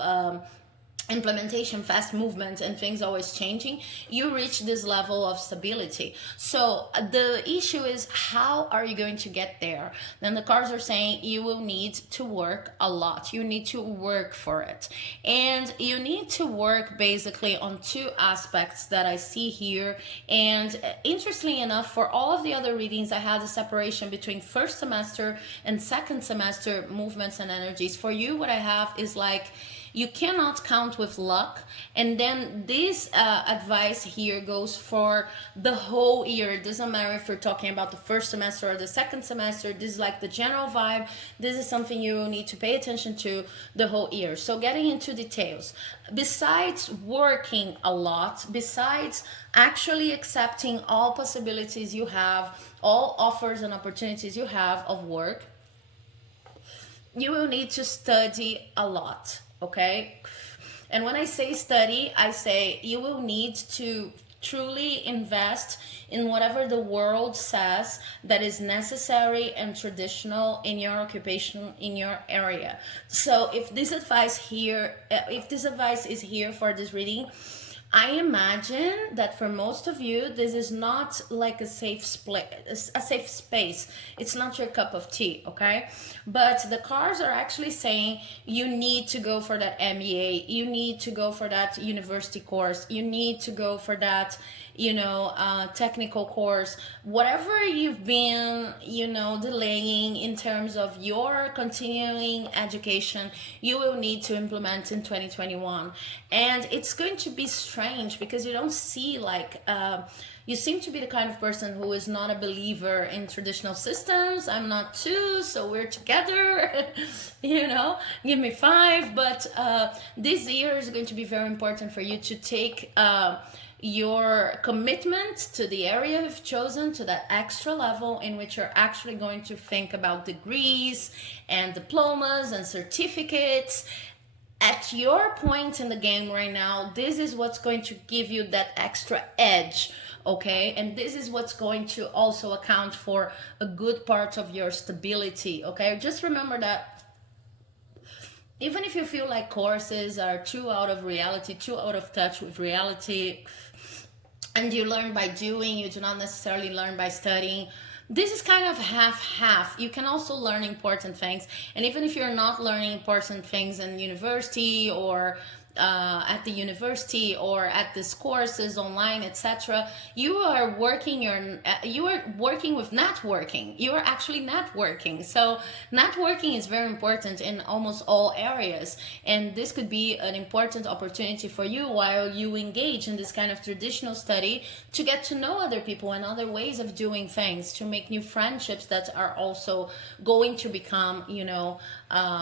implementation, fast movement, and things always changing, you reach this level of stability. So the issue is, how are you going to get there? Then the cards are saying you will need to work a lot. You need to work for it. And you need to work basically on 2 aspects that I see here. And interestingly enough, for all of the other readings, I had a separation between first semester and second semester movements and energies. For you, what I have is like, you cannot count with luck. And then this advice here goes for the whole year. It doesn't matter if you're talking about the first semester or the second semester. This is like the general vibe. This is something you need to pay attention to the whole year. So getting into details, besides working a lot, besides actually accepting all possibilities you have, all offers and opportunities you have of work, you will need to study a lot. Okay, and when I say study, I say you will need to truly invest in whatever the world says that is necessary and traditional in your occupation, in your area. So if this advice is here for this reading, I imagine that for most of you, this is not like a safe space. It's not your cup of tea, okay? But the cards are actually saying you need to go for that MBA. You need to go for that university course. You need to go for that, technical course. Whatever you've been, delaying in terms of your continuing education, you will need to implement in 2021. And it's going to be strange because you don't see you seem to be the kind of person who is not a believer in traditional systems. I'm not too, so we're together, give me 5. But this year is going to be very important for you to take your commitment to the area you've chosen to that extra level in which you're actually going to think about degrees and diplomas and certificates. At your point in the game right now, this is what's going to give you that extra edge, okay? And this is what's going to also account for a good part of your stability, okay? Just remember that even if you feel like courses are too out of reality, too out of touch with reality, and you learn by doing, you do not necessarily learn by studying, this is kind of half-half. You can also learn important things. And even if you're not learning important things in university or at the university or at these courses online, etc., you are working with networking. You are actually networking. So networking is very important in almost all areas, and this could be an important opportunity for you while you engage in this kind of traditional study to get to know other people and other ways of doing things, to make new friendships that are also going to become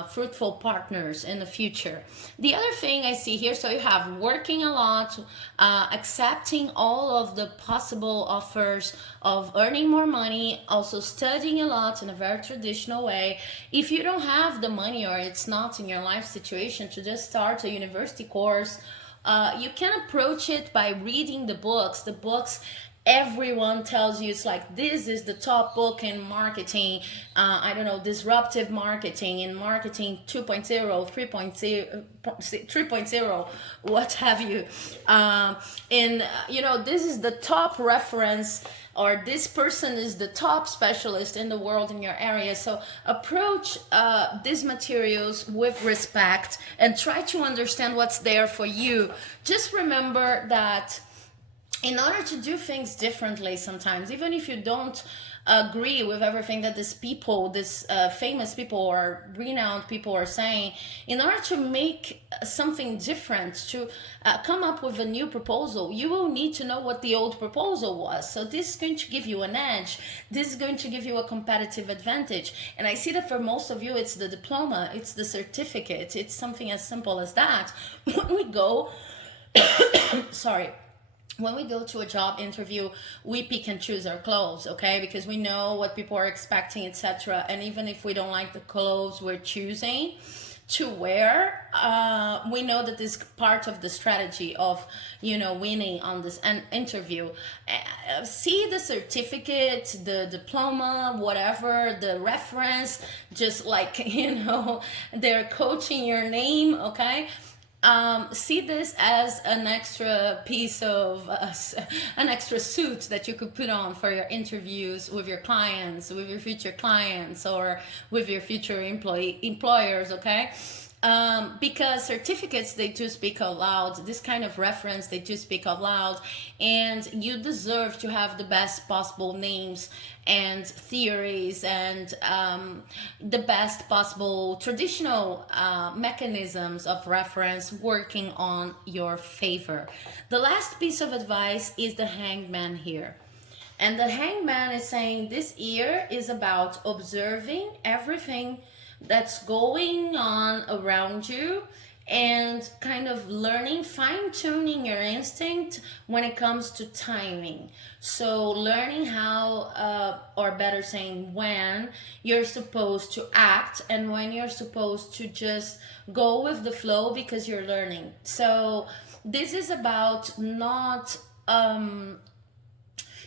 fruitful partners in the future. The other thing I see here, so you have working a lot, accepting all of the possible offers of earning more money, also studying a lot in a very traditional way. If you don't have the money or it's not in your life situation to just start a university course, you can approach it by reading the books. The books everyone tells you, it's like, this is the top book in marketing, disruptive marketing, in marketing 2.0, 3.0, what have you. This is the top reference, or this person is the top specialist in the world in your area. So approach these materials with respect and try to understand what's there for you. Just remember that in order to do things differently sometimes, even if you don't agree with everything that these people, this famous people or renowned people are saying. In order to make something different, to come up with a new proposal, you will need to know what the old proposal was. So this is going to give you an edge. This is going to give you a competitive advantage. And I see that for most of you, it's the diploma, it's the certificate, it's something as simple as that. When we go, sorry, when we go to a job interview, we pick and choose our clothes, okay? Because we know what people are expecting, etc. And even if we don't like the clothes we're choosing to wear, we know that this is part of the strategy of, you know, winning on this interview. See the certificate, the diploma, whatever, the reference, just like, you know, they're coaching your name, okay? See this as an extra piece of an extra suit that you could put on for your interviews with your clients, with your future clients, or with your future employers, okay? Because certificates, they do speak out loud. This kind of reference, they do speak out loud, and you deserve to have the best possible names and theories and the best possible traditional mechanisms of reference working on your favor. The last piece of advice is the hangman here. And the hangman is saying this year is about observing everything that's going on around you and kind of learning, fine-tuning your instinct when it comes to timing. So learning how, or better saying, when you're supposed to act and when you're supposed to just go with the flow because you're learning. So this is about not...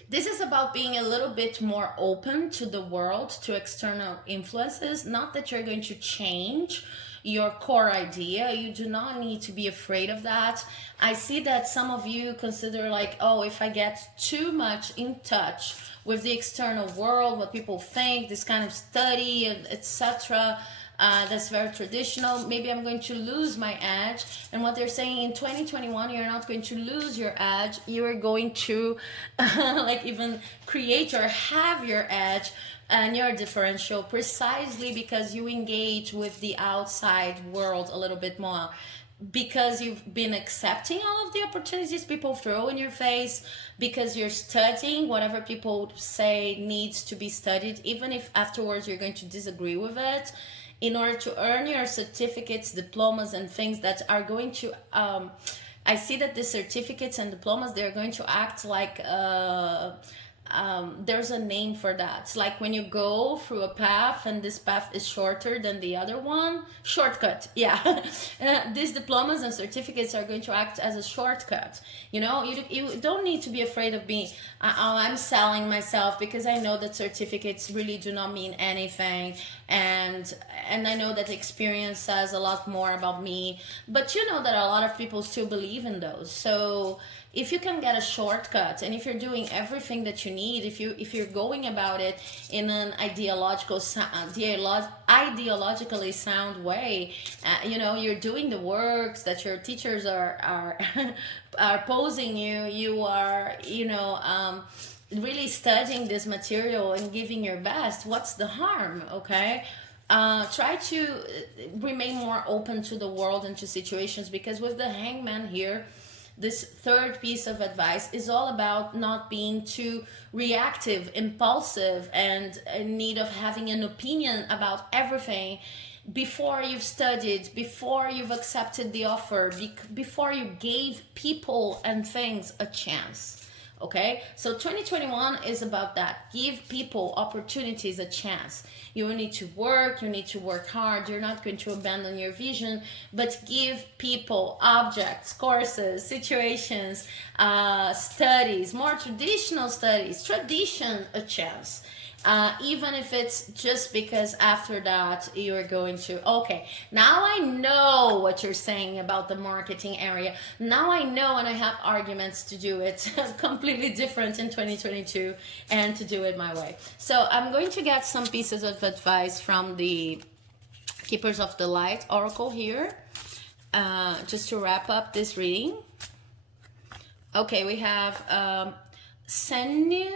this is about being a little bit more open to the world, to external influences. Not that you're going to change your core idea. You do not need to be afraid of that. I see that some of you consider like, oh, if I get too much in touch with the external world, what people think, this kind of study, etc., that's very traditional, maybe I'm going to lose my edge. And what they're saying, in 2021, you're not going to lose your edge. You're going to like even create or have your edge and your differential, precisely because you engage with the outside world a little bit more, because you've been accepting all of the opportunities people throw in your face, because you're studying whatever people say needs to be studied, even if afterwards you're going to disagree with it, in order to earn your certificates, diplomas, and things that are going to... I see that the certificates and diplomas, they're going to act like... there's a name for that. It's like when you go through a path and this path is shorter than the other one. Shortcut, yeah. These diplomas and certificates are going to act as a shortcut. You know, you don't need to be afraid of being, oh, I'm selling myself, because I know that certificates really do not mean anything. And I know that experience says a lot more about me. But you know that a lot of people still believe in those. So if you can get a shortcut, and if you're doing everything that you need, if you're going about it in an ideologically sound way, you know, you're doing the works that your teachers are are posing you. You are, you know, really studying this material and giving your best. What's the harm? Okay. Try to remain more open to the world and to situations, because with the hangman here, this third piece of advice is all about not being too reactive, impulsive, and in need of having an opinion about everything before you've studied, before you've accepted the offer, before you gave people and things a chance. Okay, so 2021 is about that. Give people opportunities a chance. You will need to work, you need to work hard. You're not going to abandon your vision, but give people objects, courses, situations, studies, more traditional studies, tradition a chance. Even if it's just because after that you're going to, okay, now I know what you're saying about the marketing area. Now I know, and I have arguments to do it completely different in 2022 and to do it my way. So I'm going to get some pieces of advice from the Keepers of the Light Oracle here, just to wrap up this reading. Okay, we have Senunos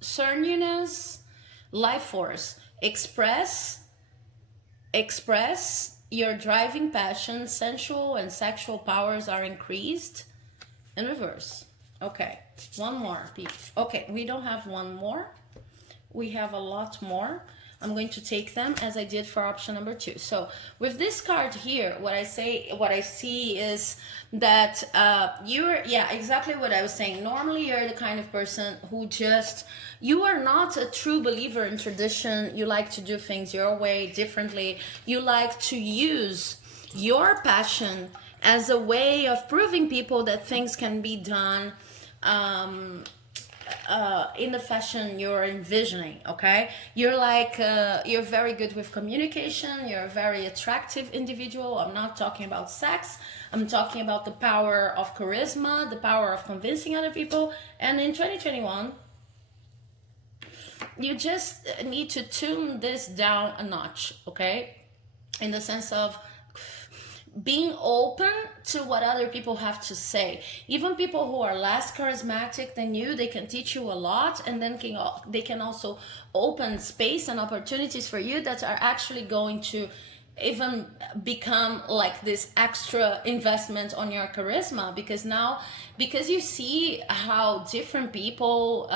Cerniness, life force. Express your driving passion, sensual and sexual powers are increased. In reverse. Okay, one more. Okay, we don't have one more. We have a lot more. I'm going to take them as I did for option number 2. So with this card here, what I see is that yeah, exactly what I was saying. Normally you're the kind of person who you are not a true believer in tradition. You like to do things your way, differently. You like to use your passion as a way of proving people that things can be done in the fashion you're envisioning. Okay, you're very good with communication. You're a very attractive individual. I'm not talking about sex. I'm talking about the power of charisma, the power of convincing other people. And in 2021, you just need to tune this down a notch. Okay, in the sense of being open to what other people have to say. Even people who are less charismatic than you, they can teach you a lot, and then they can also open space and opportunities for you that are actually going to even become like this extra investment on your charisma, because you see how different people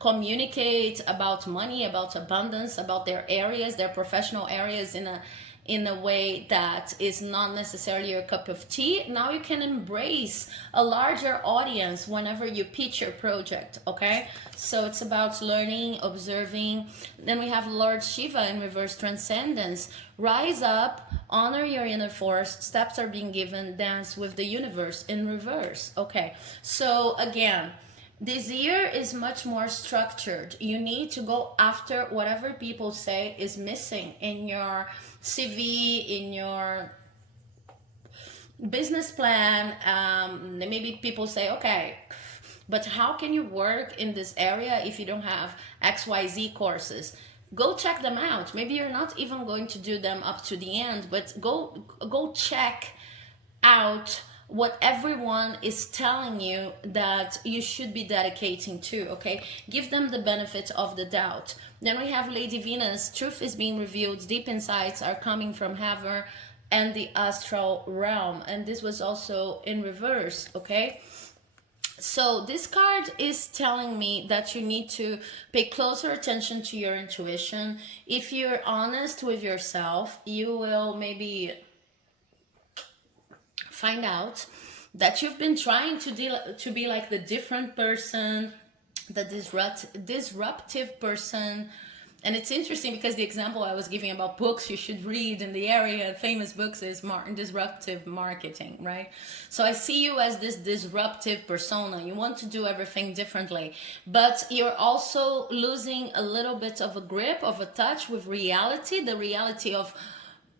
communicate about money, about abundance, about their areas, their professional areas in a way that is not necessarily your cup of tea. Now you can embrace a larger audience whenever you pitch your project. Okay, so it's about learning, observing. Then we have Lord Shiva in reverse, transcendence. Rise up, honor your inner force, steps are being given, dance with the universe in reverse. Okay, so again, this year is much more structured. You need to go after whatever people say is missing in your CV, in your business plan. Maybe people say, okay, but how can you work in this area if you don't have XYZ courses? Go check them out. Maybe you're not even going to do them up to the end, but go check out what everyone is telling you that you should be dedicating to. Okay, give them the benefit of the doubt. Then we have Lady Venus. Truth is being revealed, deep insights are coming from heaven and the astral realm. And this was also in reverse. Okay, so this card is telling me that you need to pay closer attention to your intuition. If you're honest with yourself, you will maybe find out that you've been trying to be like the different person, the disruptive person. And it's interesting because the example I was giving about books you should read in the area, famous books, is disruptive marketing, right? So I see you as this disruptive persona. You want to do everything differently, but you're also losing a little bit of a grip, of a touch with reality, the reality of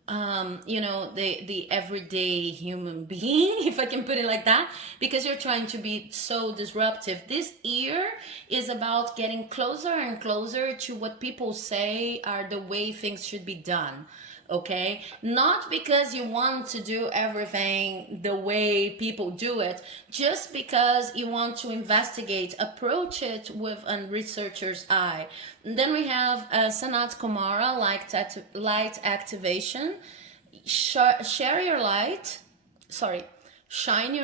the everyday human being, if I can put it like that, because you're trying to be so disruptive. This year is about getting closer and closer to what people say are the way things should be done. Okay, not because you want to do everything the way people do it, just because you want to investigate, approach it with a researcher's eye. And then we have Sanat Kumara, light activation. Shine your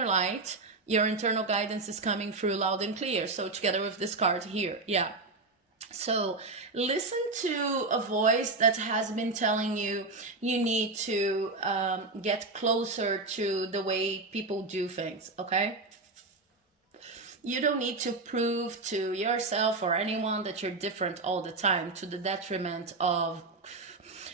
light. Your internal guidance is coming through loud and clear. So together with this card here, yeah. So listen to a voice that has been telling you need to get closer to the way people do things. Okay, you don't need to prove to yourself or anyone that you're different all the time, to the detriment of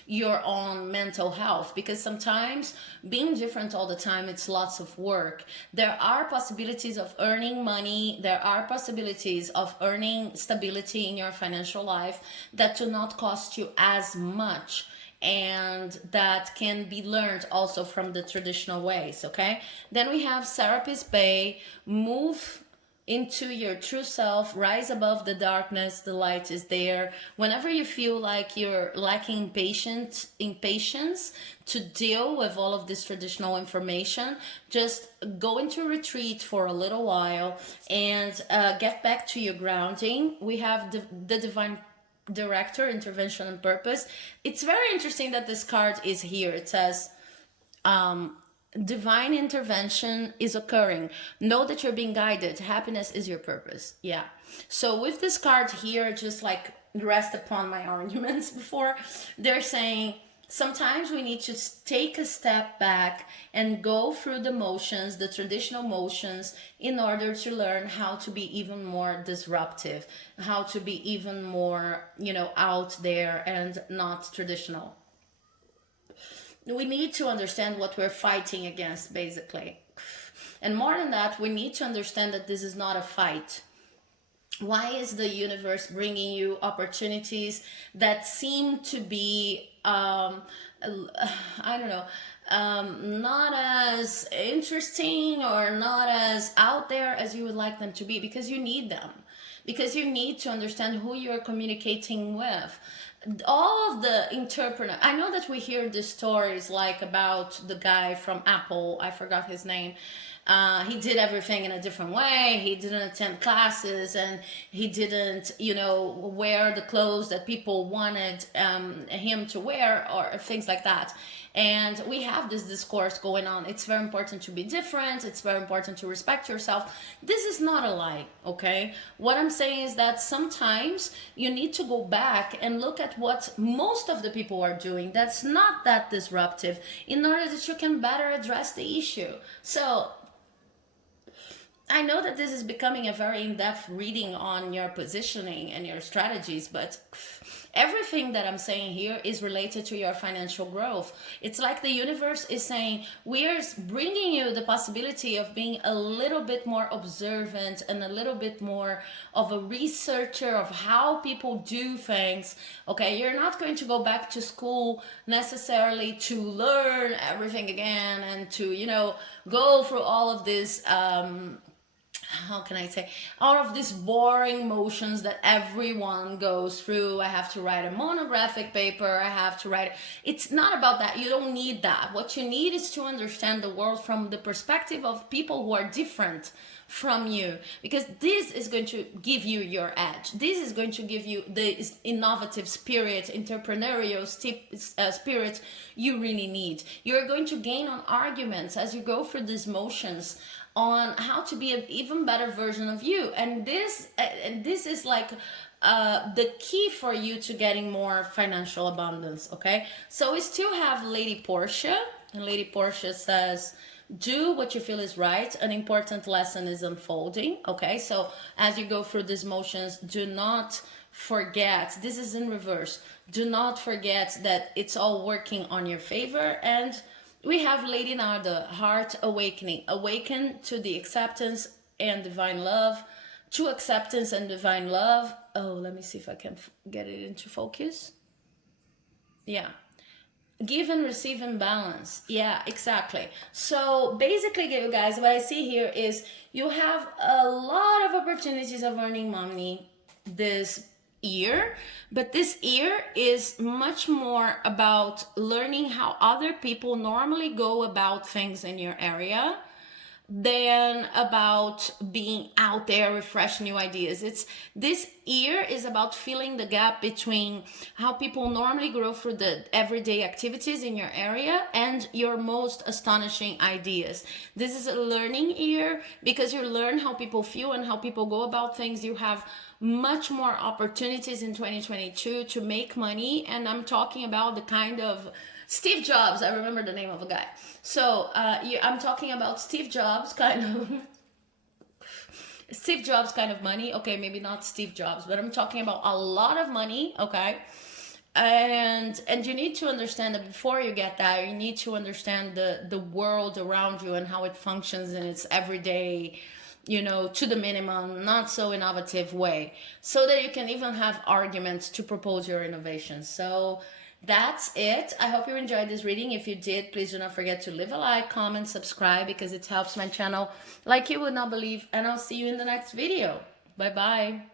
your own mental health, because sometimes being different all the time, it's lots of work. There are possibilities of earning money, there are possibilities of earning stability in your financial life that do not cost you as much, and that can be learned also from the traditional ways. Okay, then we have Serapis Bay. Move into your true self, rise above the darkness, the light is there. Whenever you feel like you're lacking impatience to deal with all of this traditional information, just go into retreat for a little while and get back to your grounding. We have the divine director, intervention and purpose. It's very interesting that this card is here. It says divine intervention is occurring. Know that you're being guided. Happiness is your purpose. Yeah. So with this card here, just like rest upon my arguments before, they're saying sometimes we need to take a step back and go through the motions, the traditional motions, in order to learn how to be even more disruptive, how to be even more, out there and not traditional. We need to understand what we're fighting against, basically. And more than that, we need to understand that this is not a fight. Why is the universe bringing you opportunities that seem to be, I don't know, not as interesting or not as out there as you would like them to be? Because you need them. Because you need to understand who you're communicating with. All of the interpreter, I know that we hear these stories like about the guy from Apple, I forgot his name. He did everything in a different way. He didn't attend classes, and he didn't, wear the clothes that people wanted him to wear, or things like that. And we have this discourse going on. It's very important to be different. It's very important to respect yourself. This is not a lie, okay? What I'm saying is that sometimes you need to go back and look at what most of the people are doing that's not that disruptive, in order that you can better address the issue. So I know that this is becoming a very in-depth reading on your positioning and your strategies, but everything that I'm saying here is related to your financial growth. It's like the universe is saying, we're bringing you the possibility of being a little bit more observant and a little bit more of a researcher of how people do things. Okay, you're not going to go back to school necessarily to learn everything again and to, go through all of this how can I say, all of these boring motions that everyone goes through. I have to write a monographic paper. I have to write. It's not about that. You don't need that. What you need is to understand the world from the perspective of people who are different from you, because this is going to give you your edge. This is going to give you the innovative spirit, entrepreneurial spirit you really need. You're going to gain on arguments as you go through these motions on how to be an even better version of you. And this is like the key for you to getting more financial abundance. Okay, so we still have Lady Portia, and Lady Portia says, do what you feel is right. An important lesson is unfolding. Okay, so as you go through these motions, do not forget, this is in reverse, do not forget that it's all working on your favor. And we have Lady Narda, heart awakening. Awaken to the acceptance and divine love. To acceptance and divine love. Oh, let me see if I can get it into focus. Yeah. Give and receive in balance. Yeah, exactly. So basically, you guys, what I see here is you have a lot of opportunities of earning money this year, but this year is much more about learning how other people normally go about things in your area than about being out there with fresh new ideas. It's this year is about filling the gap between how people normally grow through the everyday activities in your area and your most astonishing ideas. This is a learning year because you learn how people feel and how people go about things. You have much more opportunities in 2022 to make money, and I'm talking about the kind of Steve Jobs, I remember the name of a guy. So I'm talking about Steve Jobs kind of Steve Jobs kind of money. Okay, maybe not Steve Jobs, but I'm talking about a lot of money. Okay, and you need to understand that before you get that, you need to understand the world around you and how it functions in its everyday, to the minimum, not so innovative way, so that you can even have arguments to propose your innovations. So that's it. I hope you enjoyed this reading. If you did, please do not forget to leave a like, comment, subscribe, because it helps my channel like you would not believe. And I'll see you in the next video. Bye bye.